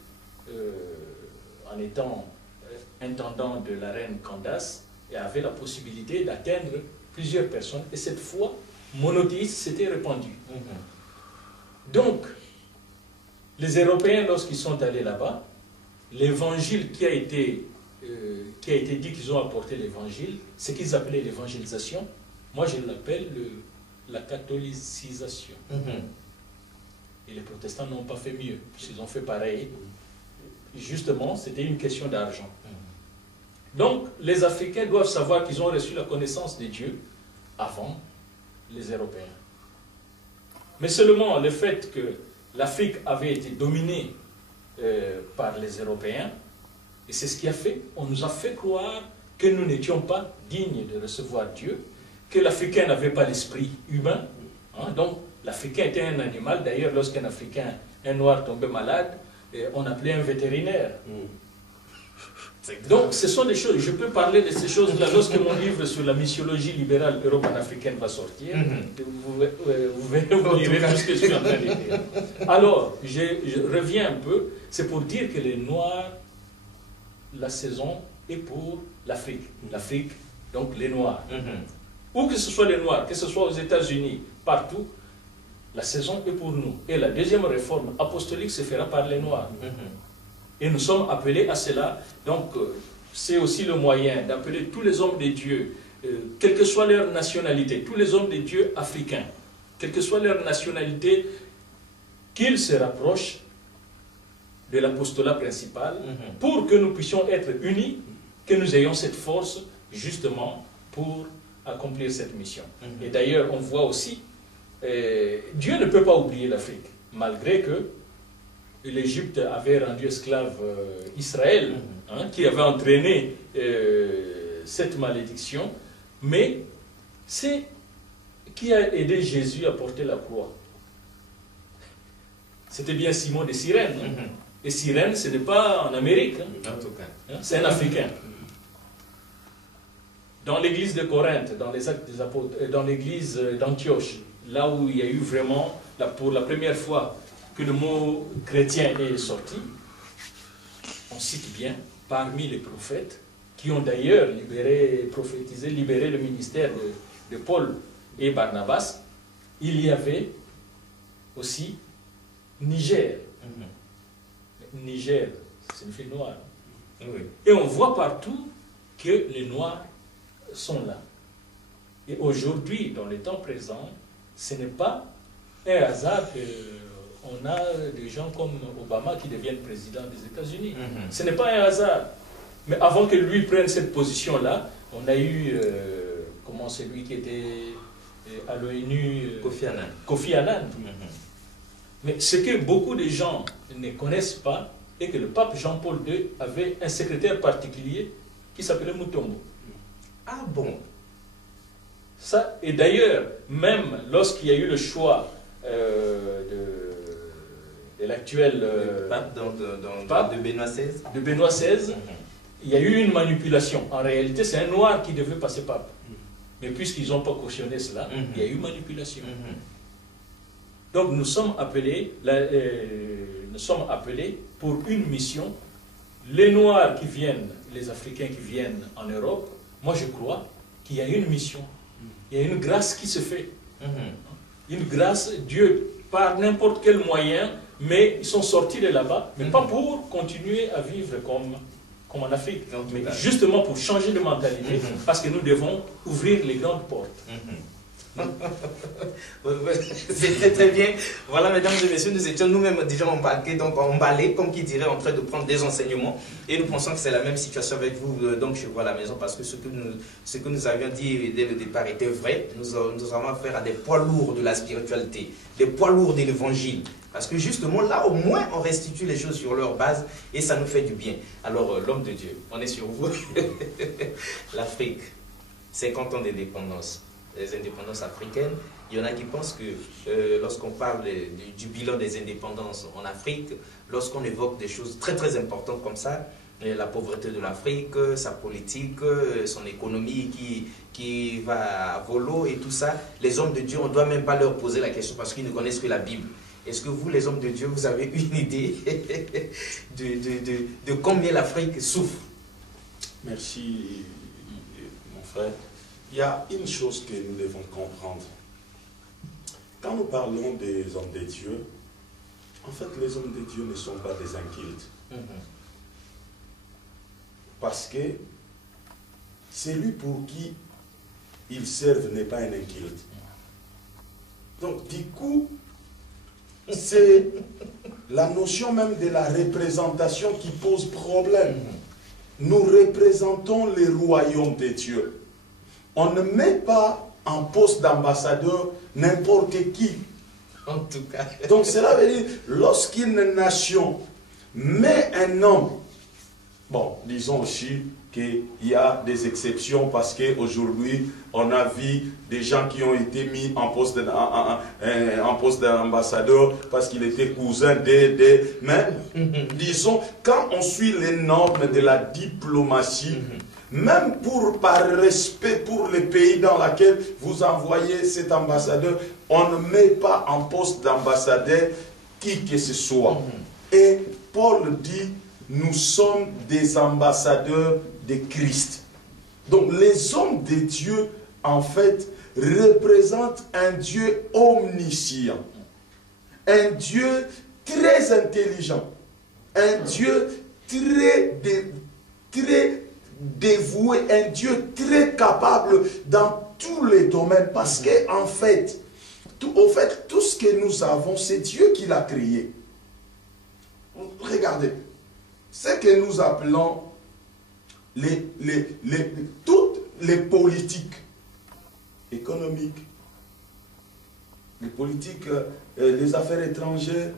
en étant intendant de la reine Candace, et avait la possibilité d'atteindre plusieurs personnes. Et cette foi monothéiste s'était répandue. Donc, les Européens, lorsqu'ils sont allés là-bas, l'évangile qui a été dit qu'ils ont apporté l'évangile, ce qu'ils appelaient l'évangélisation, moi je l'appelle la catholicisation. Et les protestants n'ont pas fait mieux, puisqu'ils ont fait pareil. Justement, c'était une question d'argent. Donc, les Africains doivent savoir qu'ils ont reçu la connaissance de Dieu avant les Européens. Mais seulement le fait que l'Afrique avait été dominée par les Européens, et c'est ce qui a fait, on nous a fait croire que nous n'étions pas dignes de recevoir Dieu, que l'Africain n'avait pas l'esprit humain. Donc, l'Africain était un animal. D'ailleurs, lorsqu'un Africain, un Noir tombait malade, on appelait un vétérinaire. Donc, ce sont des choses, je peux parler de ces choses-là lorsque mon livre sur la missiologie libérale euro-panafricaine va sortir. Vous verrez tout ce que je suis en train de dire. Alors, je reviens un peu, c'est pour dire que les Noirs, la saison est pour l'Afrique. L'Afrique, donc les Noirs. Où que ce soit les Noirs, que ce soit aux États-Unis, partout, la saison est pour nous. Et la deuxième réforme apostolique se fera par les Noirs. Et nous sommes appelés à cela. Donc, c'est aussi le moyen d'appeler tous les hommes de Dieu, quelle que soit leur nationalité, tous les hommes de Dieu africains, quelle que soit leur nationalité, qu'ils se rapprochent de l'apostolat principal pour que nous puissions être unis, que nous ayons cette force justement pour accomplir cette mission. Et d'ailleurs, on voit aussi, Dieu ne peut pas oublier l'Afrique, malgré que l'Égypte avait rendu esclave Israël, qui avait entraîné cette malédiction, mais c'est qui a aidé Jésus à porter la croix. C'était bien Simon de Cyrène. Et Cyrène, ce n'est pas en Amérique, c'est un Africain. dans l'église de Corinthe, dans les Actes des Apôtres, dans l'église d'Antioche, là où il y a eu vraiment, pour la première fois que le mot chrétien est sorti, on cite bien parmi les prophètes, qui ont d'ailleurs prophétisé, libéré le ministère de Paul et Barnabas, il y avait aussi Niger. Niger, c'est une fille noire. Oui. Et on voit partout que les Noirs sont là. Et aujourd'hui, dans le temps présent, ce n'est pas un hasard qu'on a des gens comme Obama qui deviennent président des États-Unis. Ce n'est pas un hasard. Mais avant que lui prenne cette position-là, on a eu, comment c'est lui qui était à l'ONU, Kofi Annan. Mais ce que beaucoup de gens ne connaissent pas, est que le pape Jean-Paul II avait un secrétaire particulier qui s'appelait Mutombo. Ah bon? Ça, et d'ailleurs, même lorsqu'il y a eu le choix de l'actuel pape, de Benoît XVI, il y a eu une manipulation. En réalité, c'est un noir qui devait passer pape. Mais puisqu'ils n'ont pas cautionné cela, il y a eu manipulation. Donc nous sommes appelés pour une mission. Les Noirs qui viennent, les Africains qui viennent en Europe, moi je crois qu'il y a une mission. Il y a une grâce qui se fait. Une grâce, Dieu, par n'importe quel moyen, mais ils sont sortis de là-bas, mais pas pour continuer à vivre comme en Afrique, mais justement pour changer de mentalité, parce que nous devons ouvrir les grandes portes. C'est très très bien. Voilà, mesdames et messieurs, nous étions nous-mêmes déjà embarqués, donc emballés, comme qui dirait, en train de prendre des enseignements. Et nous pensons que c'est la même situation avec vous, donc chez vous à la maison, parce que ce que nous avions dit dès le départ était vrai. Nous avons affaire à des poids lourds de la spiritualité, des poids lourds de l'évangile. Parce que justement, là, au moins, on restitue les choses sur leur base et ça nous fait du bien. Alors, l'homme de Dieu, on est sur vous. L'Afrique, 50 ans d'indépendance. Les indépendances africaines, il y en a qui pensent que lorsqu'on parle du bilan des indépendances en Afrique, lorsqu'on évoque des choses très très importantes comme ça, la pauvreté de l'Afrique, sa politique, son économie qui va à volo et tout ça, les hommes de Dieu, on ne doit même pas leur poser la question parce qu'ils ne connaissent que la Bible. Est-ce que vous, les hommes de Dieu, vous avez une idée de combien l'Afrique souffre? Merci, mon frère. Il y a une chose que nous devons comprendre. Quand nous parlons des hommes de Dieu, en fait, les hommes de Dieu ne sont pas des incultes. Parce que celui pour qui ils servent n'est pas un inculte. Donc, du coup, c'est la notion même de la représentation qui pose problème. Nous représentons les royaumes de Dieu. On ne met pas en poste d'ambassadeur n'importe qui. En tout cas. Donc cela veut dire, lorsqu'une nation met un homme, bon, disons aussi qu'il y a des exceptions parce qu'aujourd'hui, on a vu des gens qui ont été mis en poste d'ambassadeur parce qu'il était cousin mais disons, quand on suit les normes de la diplomatie, même par respect pour le pays dans lequel vous envoyez cet ambassadeur, on ne met pas en poste d'ambassadeur qui que ce soit. Et Paul dit, nous sommes des ambassadeurs de Christ. Donc les hommes de Dieu, en fait, représentent un Dieu omniscient, un Dieu très intelligent, un Dieu très dévoué, un Dieu très capable dans tous les domaines, parce que en fait, tout ce que nous avons, c'est Dieu qui l'a créé. Regardez, ce que nous appelons toutes les politiques économiques, les politiques, les affaires étrangères,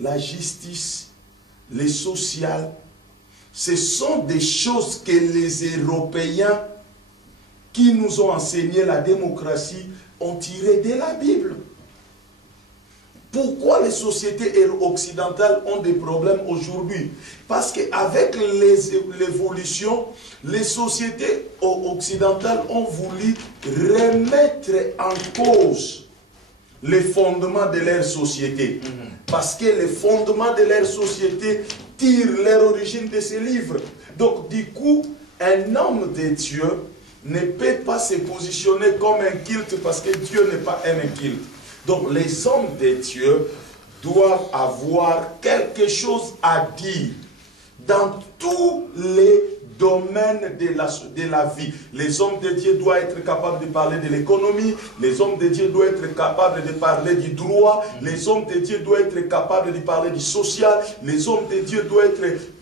la justice, les sociales, ce sont des choses que les Européens qui nous ont enseigné la démocratie ont tirées de la Bible. Pourquoi les sociétés occidentales ont des problèmes aujourd'hui? Parce qu'avec l'évolution, les sociétés occidentales ont voulu remettre en cause les fondements de leur société. Parce que les fondements de leur société tirent leur origine de ces livres. Donc du coup, un homme de Dieu ne peut pas se positionner comme un culte parce que Dieu n'est pas un culte. Donc les hommes de Dieu doivent avoir quelque chose à dire dans tous les domaines de la vie. Les hommes de Dieu doivent être capables de parler de l'économie, les hommes de Dieu doivent être capables de parler du droit, les hommes de Dieu doivent être capables de parler du social, les hommes de Dieu doivent être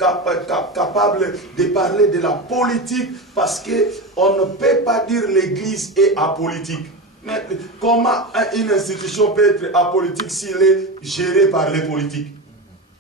capables de parler de la politique, parce qu'on ne peut pas dire l'Église est apolitique. Mais comment une institution peut être apolitique s'il est géré par les politiques?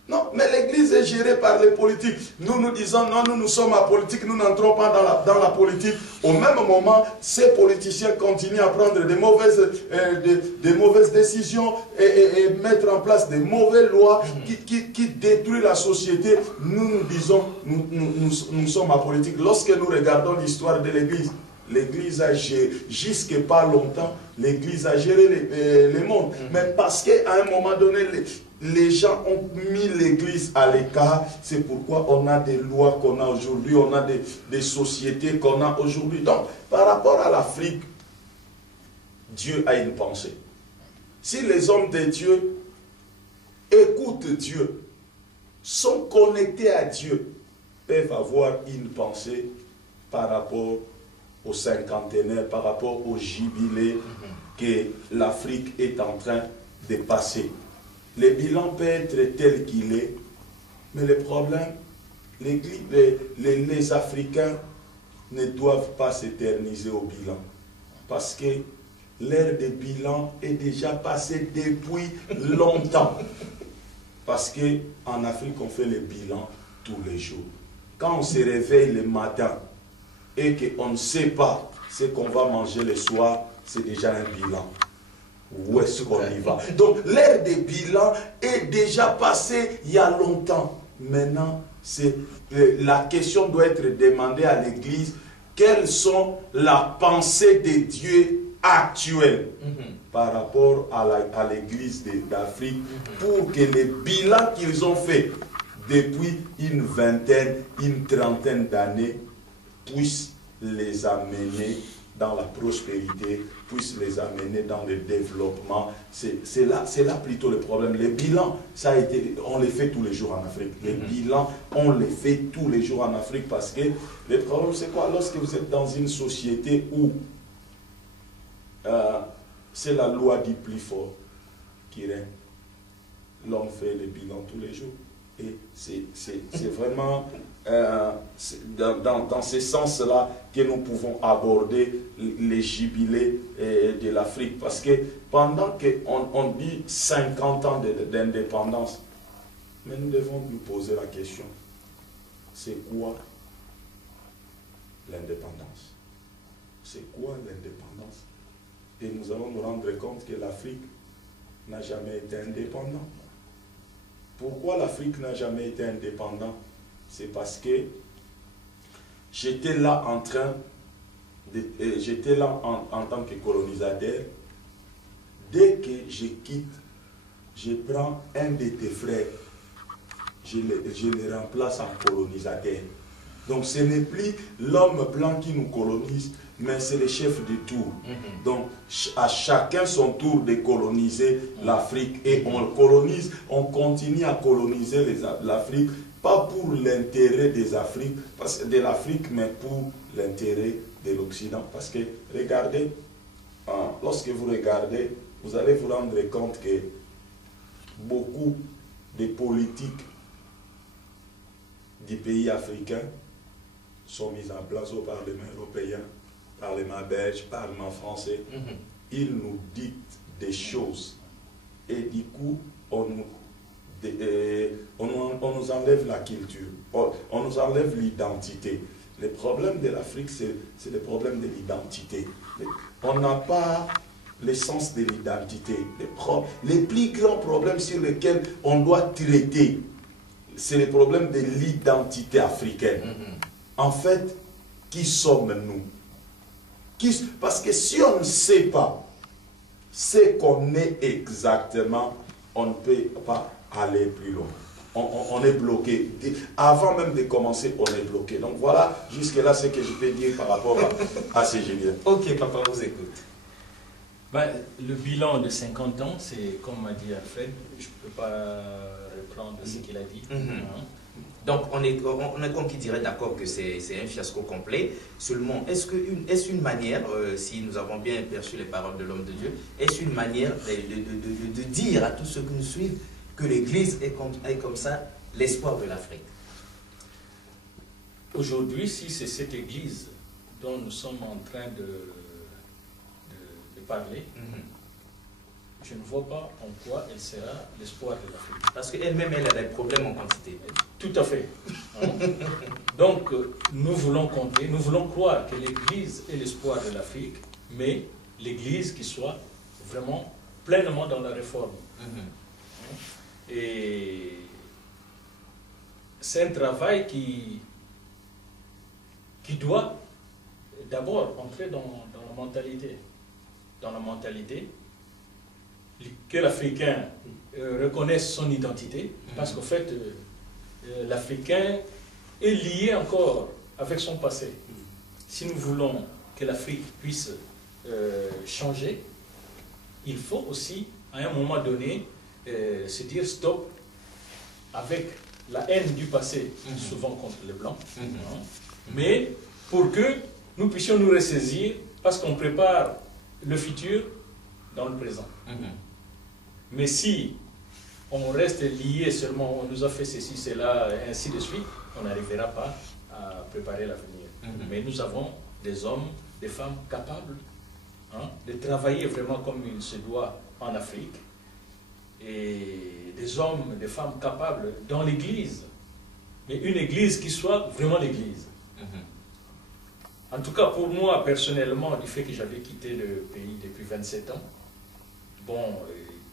Non, mais l'Église est gérée par les politiques. Nous disons non, nous sommes apolitiques, nous n'entrons pas dans la politique. Au même moment, ces politiciens continuent à prendre des mauvaises décisions et mettre en place des mauvaises lois qui détruisent la société. Nous disons, nous sommes apolitiques. Lorsque nous regardons l'histoire de l'Église, l'Église a géré, jusqu'à pas longtemps, l'Église a géré le monde. Mais parce qu'à un moment donné, les gens ont mis l'Église à l'écart. C'est pourquoi on a des lois qu'on a aujourd'hui, on a des sociétés qu'on a aujourd'hui. Donc, par rapport à l'Afrique, Dieu a une pensée. Si les hommes de Dieu écoutent Dieu, sont connectés à Dieu, peuvent avoir une pensée par rapport au cinquantenaire, par rapport au jubilé que l'Afrique est en train de passer. Le bilan peut être tel qu'il est, mais le problème, les Africains ne doivent pas s'éterniser au bilan. Parce que l'ère des bilans est déjà passée depuis longtemps. Parce qu'en Afrique, on fait le bilan tous les jours. Quand on se réveille le matin et qu'on ne sait pas ce qu'on va manger le soir, c'est déjà un bilan. Où est-ce qu'on y va? Donc l'ère des bilans est déjà passée il y a longtemps. Maintenant, la question doit être demandée à l'Église. Quelles sont la pensée de Dieu actuelle par rapport à l'Église d'Afrique pour que les bilans qu'ils ont fait depuis une vingtaine, une trentaine d'années puissent les amener dans la prospérité, puissent les amener dans le développement. C'est là plutôt le problème. Les bilans, on les fait tous les jours en Afrique. Les bilans, on les fait tous les jours en Afrique parce que le problème, c'est quoi? Lorsque vous êtes dans une société où c'est la loi du plus fort qui règne, l'homme fait les bilans tous les jours. Et c'est vraiment dans ce sens-là que nous pouvons aborder les jubilés de l'Afrique. Parce que pendant qu'on dit 50 ans d'indépendance, mais nous devons nous poser la question, c'est quoi l'indépendance? C'est quoi l'indépendance? Et nous allons nous rendre compte que l'Afrique n'a jamais été indépendante. Pourquoi l'Afrique n'a jamais été indépendante? C'est parce que j'étais là en tant que colonisateur. Dès que je quitte, je prends un de tes frères, je le remplace en colonisateur. Donc ce n'est plus l'homme blanc qui nous colonise, mais c'est le chef du tour. Donc à chacun son tour de coloniser l'Afrique. Et on colonise, on continue à coloniser l'Afrique, pas pour l'intérêt de l'Afrique, mais pour l'intérêt de l'Occident. Parce que regardez, lorsque vous regardez, vous allez vous rendre compte que beaucoup de politiques des pays africains sont mises en place au Parlement européen, Parlement belge, Parlement français. Ils nous dictent des choses. Et du coup, on nous enlève la culture, on nous enlève l'identité. Le problème de l'Afrique, c'est le problème de l'identité. On n'a pas l'essence de l'identité. Les plus grands problèmes sur lesquels on doit traiter, c'est le problème de l'identité africaine. En fait, qui sommes-nous? Parce que si on ne sait pas ce qu'on est exactement, on ne peut pas aller plus loin. On est bloqué. Avant même de commencer, on est bloqué. Donc voilà, jusque-là, ce que je peux dire par rapport à ces Julien. Ok, papa, on vous écoute. Ben, le bilan de 50 ans, c'est comme m'a dit Alfred, je ne peux pas reprendre ce qu'il a dit. Donc, on est comme qui dirait d'accord que c'est un fiasco complet. Seulement, est-ce une manière, si nous avons bien perçu les paroles de l'homme de Dieu, est-ce une manière de dire à tous ceux qui nous suivent que l'Église est comme ça l'espoir de l'Afrique? Aujourd'hui, si c'est cette Église dont nous sommes en train de parler, je ne vois pas en quoi elle sera l'espoir de l'Afrique. Parce qu'elle-même, elle a des problèmes en quantité. Tout à fait. Donc, nous voulons compter, nous voulons croire que l'Église est l'espoir de l'Afrique, mais l'Église qui soit vraiment pleinement dans la réforme. Et c'est un travail qui doit d'abord entrer dans la mentalité. Dans la mentalité, que l'Africain reconnaisse son identité, parce qu'en fait, l'Africain est lié encore avec son passé. Si nous voulons que l'Afrique puisse changer, il faut aussi, à un moment donné, se dire stop avec la haine du passé, souvent contre les Blancs, mais pour que nous puissions nous ressaisir, parce qu'on prépare le futur dans le présent. Mais si on reste lié seulement, on nous a fait ceci, cela, et ainsi de suite, on n'arrivera pas à préparer l'avenir. Mais nous avons des hommes, des femmes capables de travailler vraiment comme il se doit en Afrique, et des hommes, des femmes capables dans l'Église, mais une Église qui soit vraiment l'Église. En tout cas, pour moi, personnellement, du fait que j'avais quitté le pays depuis 27 ans, bon,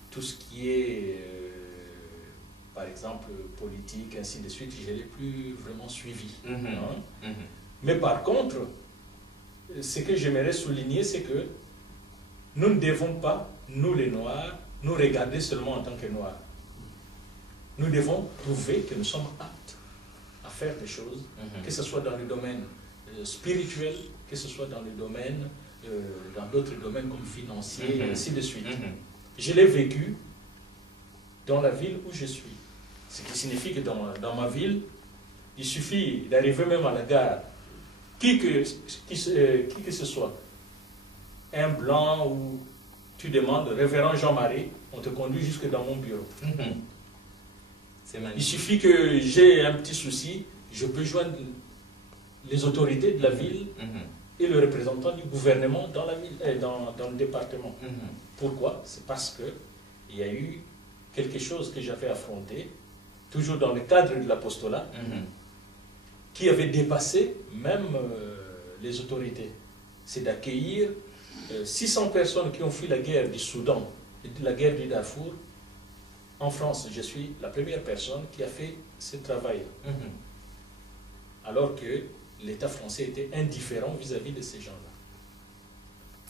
tout ce qui est, par exemple, politique, ainsi de suite, je ne l'ai plus vraiment suivi. Mais par contre, ce que j'aimerais souligner, c'est que nous ne devons pas, nous les Noirs, nous regarder seulement en tant que Noirs. Nous devons prouver que nous sommes aptes à faire des choses, que ce soit dans le domaine spirituel, que ce soit dans le domaine, dans d'autres domaines comme financier, et ainsi de suite. Je l'ai vécu dans la ville où je suis. Ce qui signifie que dans ma ville, il suffit d'arriver même à la gare, qui que ce soit, un blanc ou tu demandes, révérend Jean-Marie, on te conduit jusque dans mon bureau. Il suffit que j'ai un petit souci, je peux joindre les autorités de la ville et le représentant du gouvernement dans la ville, dans le département. Pourquoi? C'est parce qu'il y a eu quelque chose que j'avais affronté, toujours dans le cadre de l'apostolat, qui avait dépassé même les autorités. C'est d'accueillir 600 personnes qui ont fui la guerre du Soudan et la guerre du Darfour. En France, je suis la première personne qui a fait ce travail. Alors que l'État français était indifférent vis-à-vis de ces gens-là.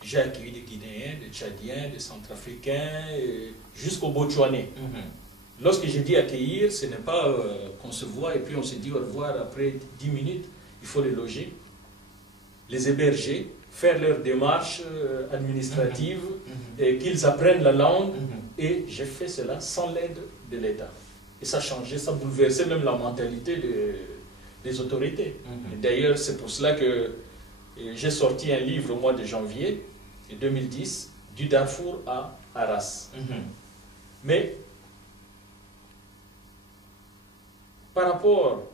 J'ai accueilli des Guinéens, des Tchadiens, des Centrafricains, jusqu'aux Botswanais. Lorsque j'ai dit accueillir, ce n'est pas qu'on se voit et puis on se dit au revoir après 10 minutes. Il faut les loger, les héberger, faire leurs démarches administratives, et qu'ils apprennent la langue. Et j'ai fait cela sans l'aide de l'État. Et ça changeait, ça bouleversait même la mentalité des autorités. D'ailleurs, c'est pour cela que j'ai sorti un livre au mois de janvier 2010, du Darfour à Arras. Mais par rapport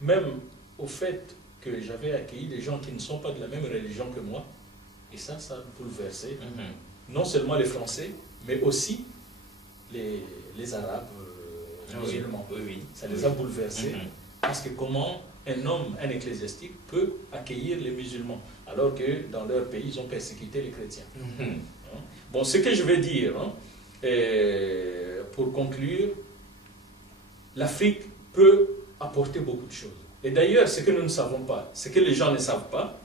même au fait que j'avais accueilli des gens qui ne sont pas de la même religion que moi, et ça a bouleversé non seulement les Français, mais aussi les Arabes musulmans. Ça les a bouleversés. Parce que comment un homme, un ecclésiastique, peut accueillir les musulmans, alors que dans leur pays, ils ont persécuté les chrétiens. Bon, ce que je vais dire, hein, pour conclure, l'Afrique peut apporter beaucoup de choses. Et d'ailleurs, ce que nous ne savons pas, ce que les gens ne savent pas,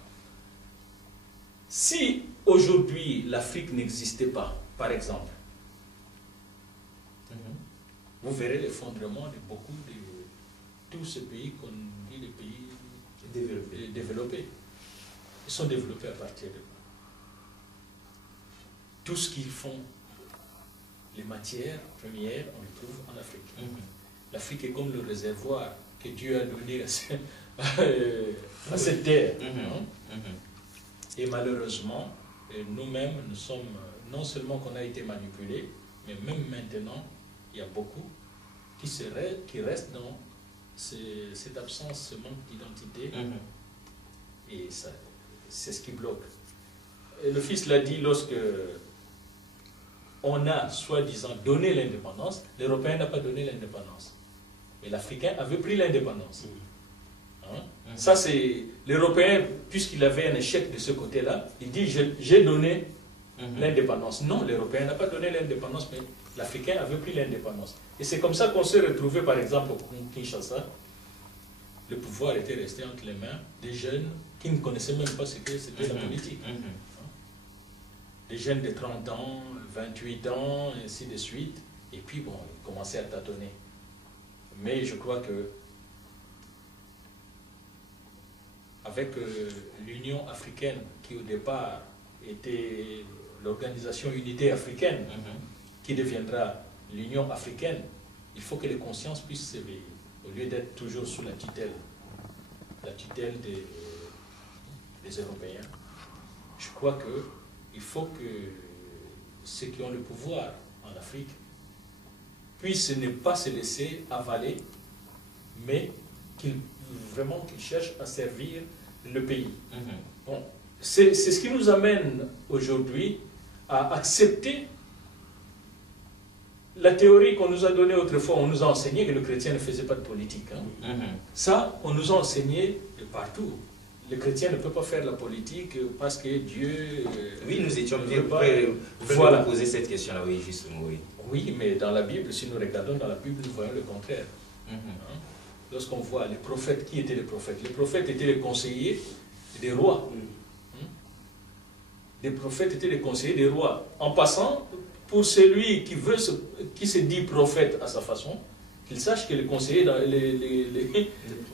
si aujourd'hui l'Afrique n'existait pas, par exemple, vous verrez l'effondrement de beaucoup de tous ces pays qu'on dit les pays développés. Ils sont développés à partir de quoi? Tout ce qu'ils font, les matières premières, on les trouve en Afrique. L'Afrique est comme le réservoir que Dieu a donné à cette terre. Et malheureusement, nous-mêmes, nous sommes, non seulement qu'on a été manipulés, mais même maintenant, il y a beaucoup qui restent dans cette absence, ce manque d'identité. Et c'est ce qui bloque. Et le Fils l'a dit lorsque on a, soi-disant, donné l'indépendance. L'Européen n'a pas donné l'indépendance. Mais l'Africain avait pris l'indépendance. Hein? Ça, c'est l'Européen, puisqu'il avait un échec de ce côté-là, il dit, j'ai donné l'indépendance. Non, l'Européen n'a pas donné l'indépendance, mais l'Africain avait pris l'indépendance. Et c'est comme ça qu'on s'est retrouvé, par exemple, au Kinshasa. Le pouvoir était resté entre les mains des jeunes qui ne connaissaient même pas ce que c'était la politique. Des jeunes de 30 ans, 28 ans, et ainsi de suite. Et puis, bon, ils commençaient à tâtonner. Mais je crois que avec l'Union africaine, qui au départ était l'Organisation Unité Africaine, qui deviendra l'Union africaine, il faut que les consciences puissent s'éveiller, au lieu d'être toujours sous la tutelle des Européens. Je crois qu'il faut que ceux qui ont le pouvoir en Afrique puissent ne pas se laisser avaler, mais qu'ils cherchent à servir le pays. Bon, c'est ce qui nous amène aujourd'hui à accepter la théorie qu'on nous a donnée autrefois. On nous a enseigné que le chrétien ne faisait pas de politique. Ça, on nous a enseigné de partout. Le chrétien ne peut pas faire la politique parce que Dieu... oui, nous étions bien poser cette question-là, oui, justement, oui. Oui, mais dans la Bible, si nous regardons dans la Bible, nous voyons le contraire. Lorsqu'on voit les prophètes, qui étaient les prophètes? Les prophètes étaient les conseillers des rois. Les prophètes étaient les conseillers des rois. En passant, pour celui qui se dit prophète à sa façon, qu'il sache que les conseillers,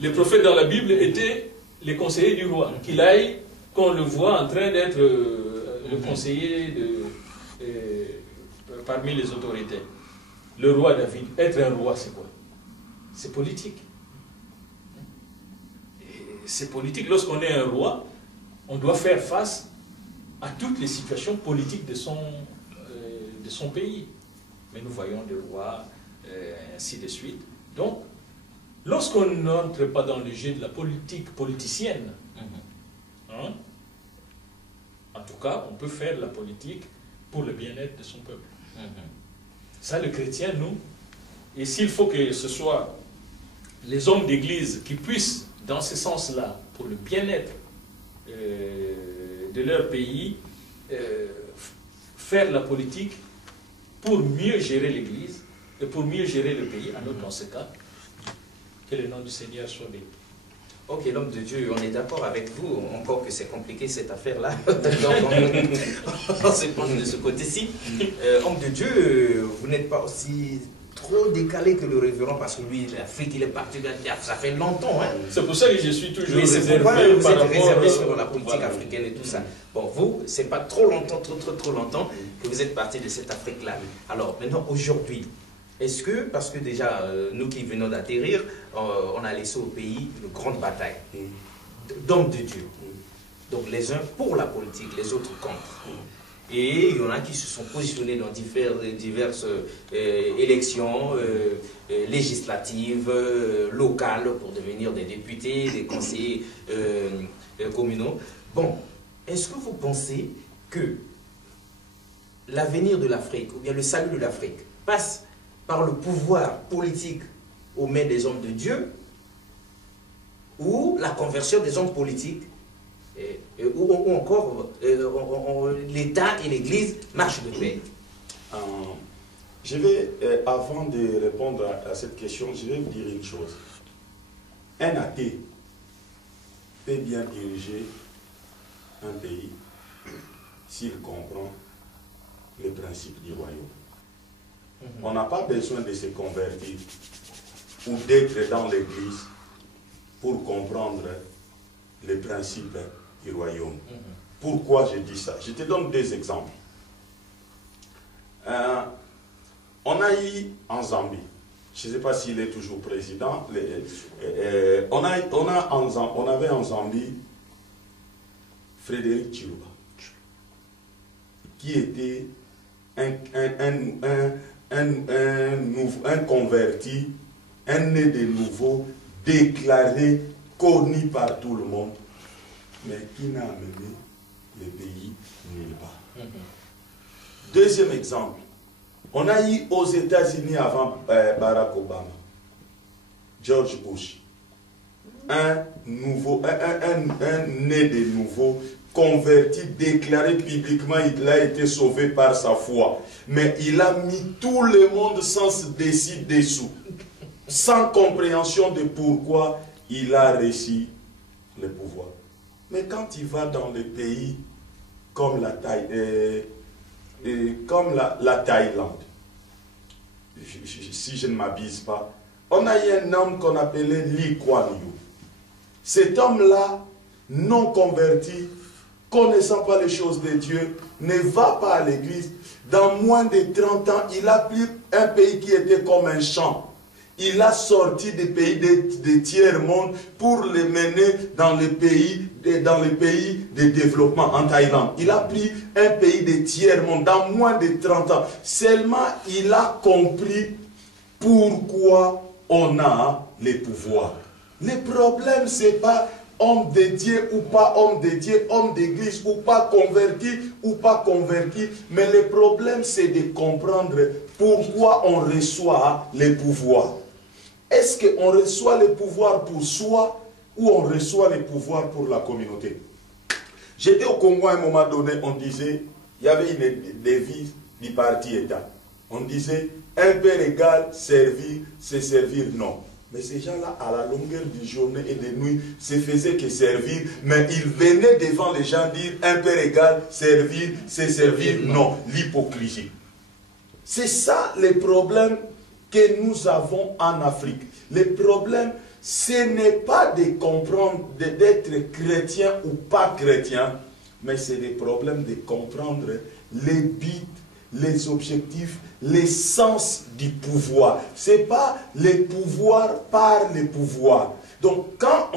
les prophètes dans la Bible étaient les conseillers du roi. Qu'il aille, qu'on le voit en train d'être le conseiller parmi les autorités. Le roi David, être un roi, c'est quoi? C'est politique. C'est politique. Lorsqu'on est un roi, on doit faire face à toutes les situations politiques de son pays. Mais nous voyons des rois, ainsi de suite. Donc, lorsqu'on n'entre pas dans le jeu de la politique politicienne, en tout cas, on peut faire la politique pour le bien-être de son peuple. Ça, le chrétien, nous, et s'il faut que ce soit les hommes d'église qui puissent, dans ce sens-là, pour le bien-être de leur pays, faire la politique pour mieux gérer l'église et pour mieux gérer le pays, alors dans ce cas, que le nom du Seigneur soit béni. Ok, l'homme de Dieu, on est d'accord avec vous, encore que c'est compliqué cette affaire-là. On se penche de ce côté-ci. Homme de Dieu, vous n'êtes pas aussi trop décalé que le révérend, parce que lui, l'Afrique, il est parti, ça fait longtemps. Hein. C'est pour ça que je suis toujours réservé, vous êtes réservé sur la politique africaine et tout ça. Bon, vous, c'est pas trop longtemps, trop longtemps que vous êtes parti de cette Afrique-là. Alors, maintenant, aujourd'hui, est-ce que, parce que déjà, nous qui venons d'atterrir, on a laissé au pays une grande bataille d'hommes de Dieu. Donc les uns pour la politique, les autres contre. Et il y en a qui se sont positionnés dans diverses élections législatives, locales, pour devenir des députés, des conseillers communaux. Bon, est-ce que vous pensez que l'avenir de l'Afrique, ou bien le salut de l'Afrique, passe par le pouvoir politique aux mains des hommes de Dieu, ou la conversion des hommes politiques ou encore l'État et l'Église marchent de pair? Je vais, avant de répondre à cette question, je vais vous dire une chose. Un athée peut bien diriger un pays s'il comprend les principes du royaume. On n'a pas besoin de se convertir ou d'être dans l'église pour comprendre les principes du royaume. Pourquoi je dis ça? Je te donne deux exemples. On a eu en Zambie, je ne sais pas s'il est toujours président, on avait en Zambie Frédéric Chiluba, qui était un converti, un né de nouveau, déclaré, connu par tout le monde, mais qui n'a amené le pays nulle part. Deuxième exemple, on a eu aux États-Unis avant Barack Obama, George Bush, un né de nouveau, converti, déclaré publiquement, il a été sauvé par sa foi. Mais il a mis tout le monde sans se décider dessous, sans compréhension de pourquoi il a réussi le pouvoir. Mais quand il va dans les pays comme la Thaïlande, si je ne m'abuse pas, on a eu un homme qu'on appelait Lee Kuan Yew. Cet homme-là, non converti, connaissant pas les choses de Dieu, ne va pas à l'église. Dans moins de 30 ans, il a pris un pays qui était comme un champ. Il a sorti des pays de tiers-monde pour les mener dans les pays de développement en Thaïlande. Il a pris un pays de tiers-monde dans moins de 30 ans. Seulement, il a compris pourquoi on a les pouvoirs. Le problème, ce n'est pas homme de Dieu ou pas homme de Dieu, homme d'église ou pas converti, mais le problème, c'est de comprendre pourquoi on reçoit les pouvoirs. Est-ce qu'on reçoit les pouvoirs pour soi ou on reçoit les pouvoirs pour la communauté? J'étais au Congo à un moment donné, on disait, il y avait une devise du parti État. On disait, un père égal, servir, c'est servir, non. Mais ces gens-là, à la longueur de journée et de nuit, se faisaient que servir, mais ils venaient devant les gens dire, un père égal, servir, c'est servir, non. L'hypocrisie. C'est ça le problème que nous avons en Afrique. Le problème, ce n'est pas de comprendre, d'être chrétien ou pas chrétien, mais c'est le problème de comprendre les buts, les objectifs, l'essence du pouvoir. Ce n'est pas le pouvoir par le pouvoir. Donc quand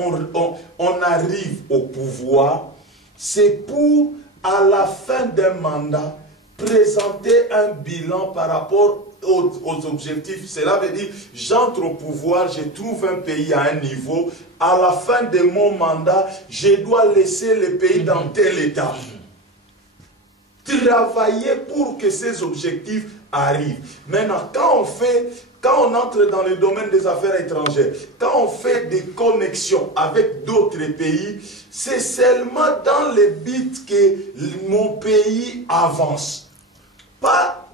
on arrive au pouvoir, c'est pour, à la fin d'un mandat, présenter un bilan par rapport aux objectifs. Cela veut dire, j'entre au pouvoir, je trouve un pays à un niveau, à la fin de mon mandat, je dois laisser le pays dans tel état. Travailler pour que ces objectifs arrivent. Maintenant, quand on entre dans le domaine des affaires étrangères, quand on fait des connexions avec d'autres pays, c'est seulement dans le but que mon pays avance. Pas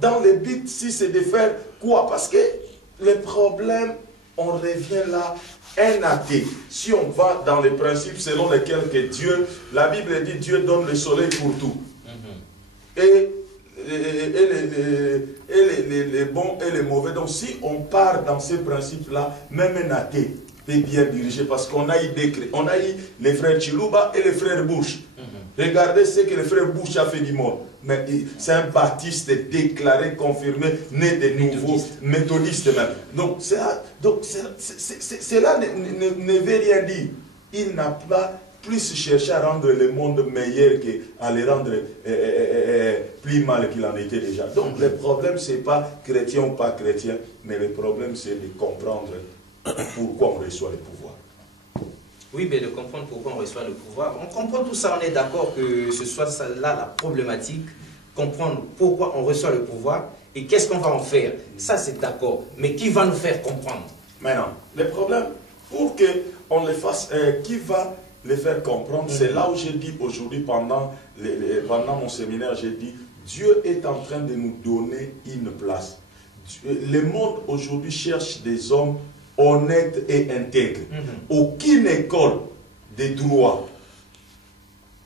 dans le but si c'est de faire quoi. Parce que le problème, on revient là, un athée. Si on va dans les principes selon lesquels que Dieu, la Bible dit Dieu donne le soleil pour tout. Et les bons et les mauvais. Donc si on part dans ces principes-là, même un athée peut bien diriger, parce qu'on a eu on a eu les frères Chiluba et les frères Bush. Regardez ce que le frère Bush a fait du monde. Mais c'est un baptiste déclaré, confirmé, né de nouveau, méthodiste même. Donc cela ne veut rien dire. Il n'a pas plus cherché à rendre le monde meilleur qu'à le rendre plus mal qu'il en était déjà. Donc le problème, ce n'est pas chrétien ou pas chrétien, mais le problème, c'est de comprendre pourquoi on reçoit le pouvoir. Oui, mais de comprendre pourquoi on reçoit le pouvoir. On comprend tout ça, on est d'accord que ce soit ça, là la problématique, comprendre pourquoi on reçoit le pouvoir et qu'est-ce qu'on va en faire. Ça, c'est d'accord. Mais qui va nous faire comprendre? Maintenant, le problème, pour qu'on le fasse, qui va les faire comprendre. C'est là où j'ai dit aujourd'hui, pendant mon séminaire, j'ai dit, Dieu est en train de nous donner une place. Le monde aujourd'hui cherche des hommes honnêtes et intègres. Aucune école de droit,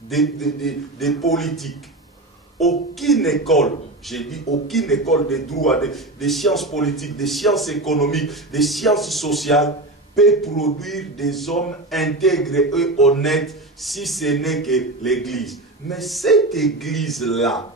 de politique, aucune école, j'ai dit aucune école de droit, de sciences politiques, de sciences économiques, de sciences sociales peut produire des hommes intègres et honnêtes si ce n'est que l'Église. Mais cette Église-là,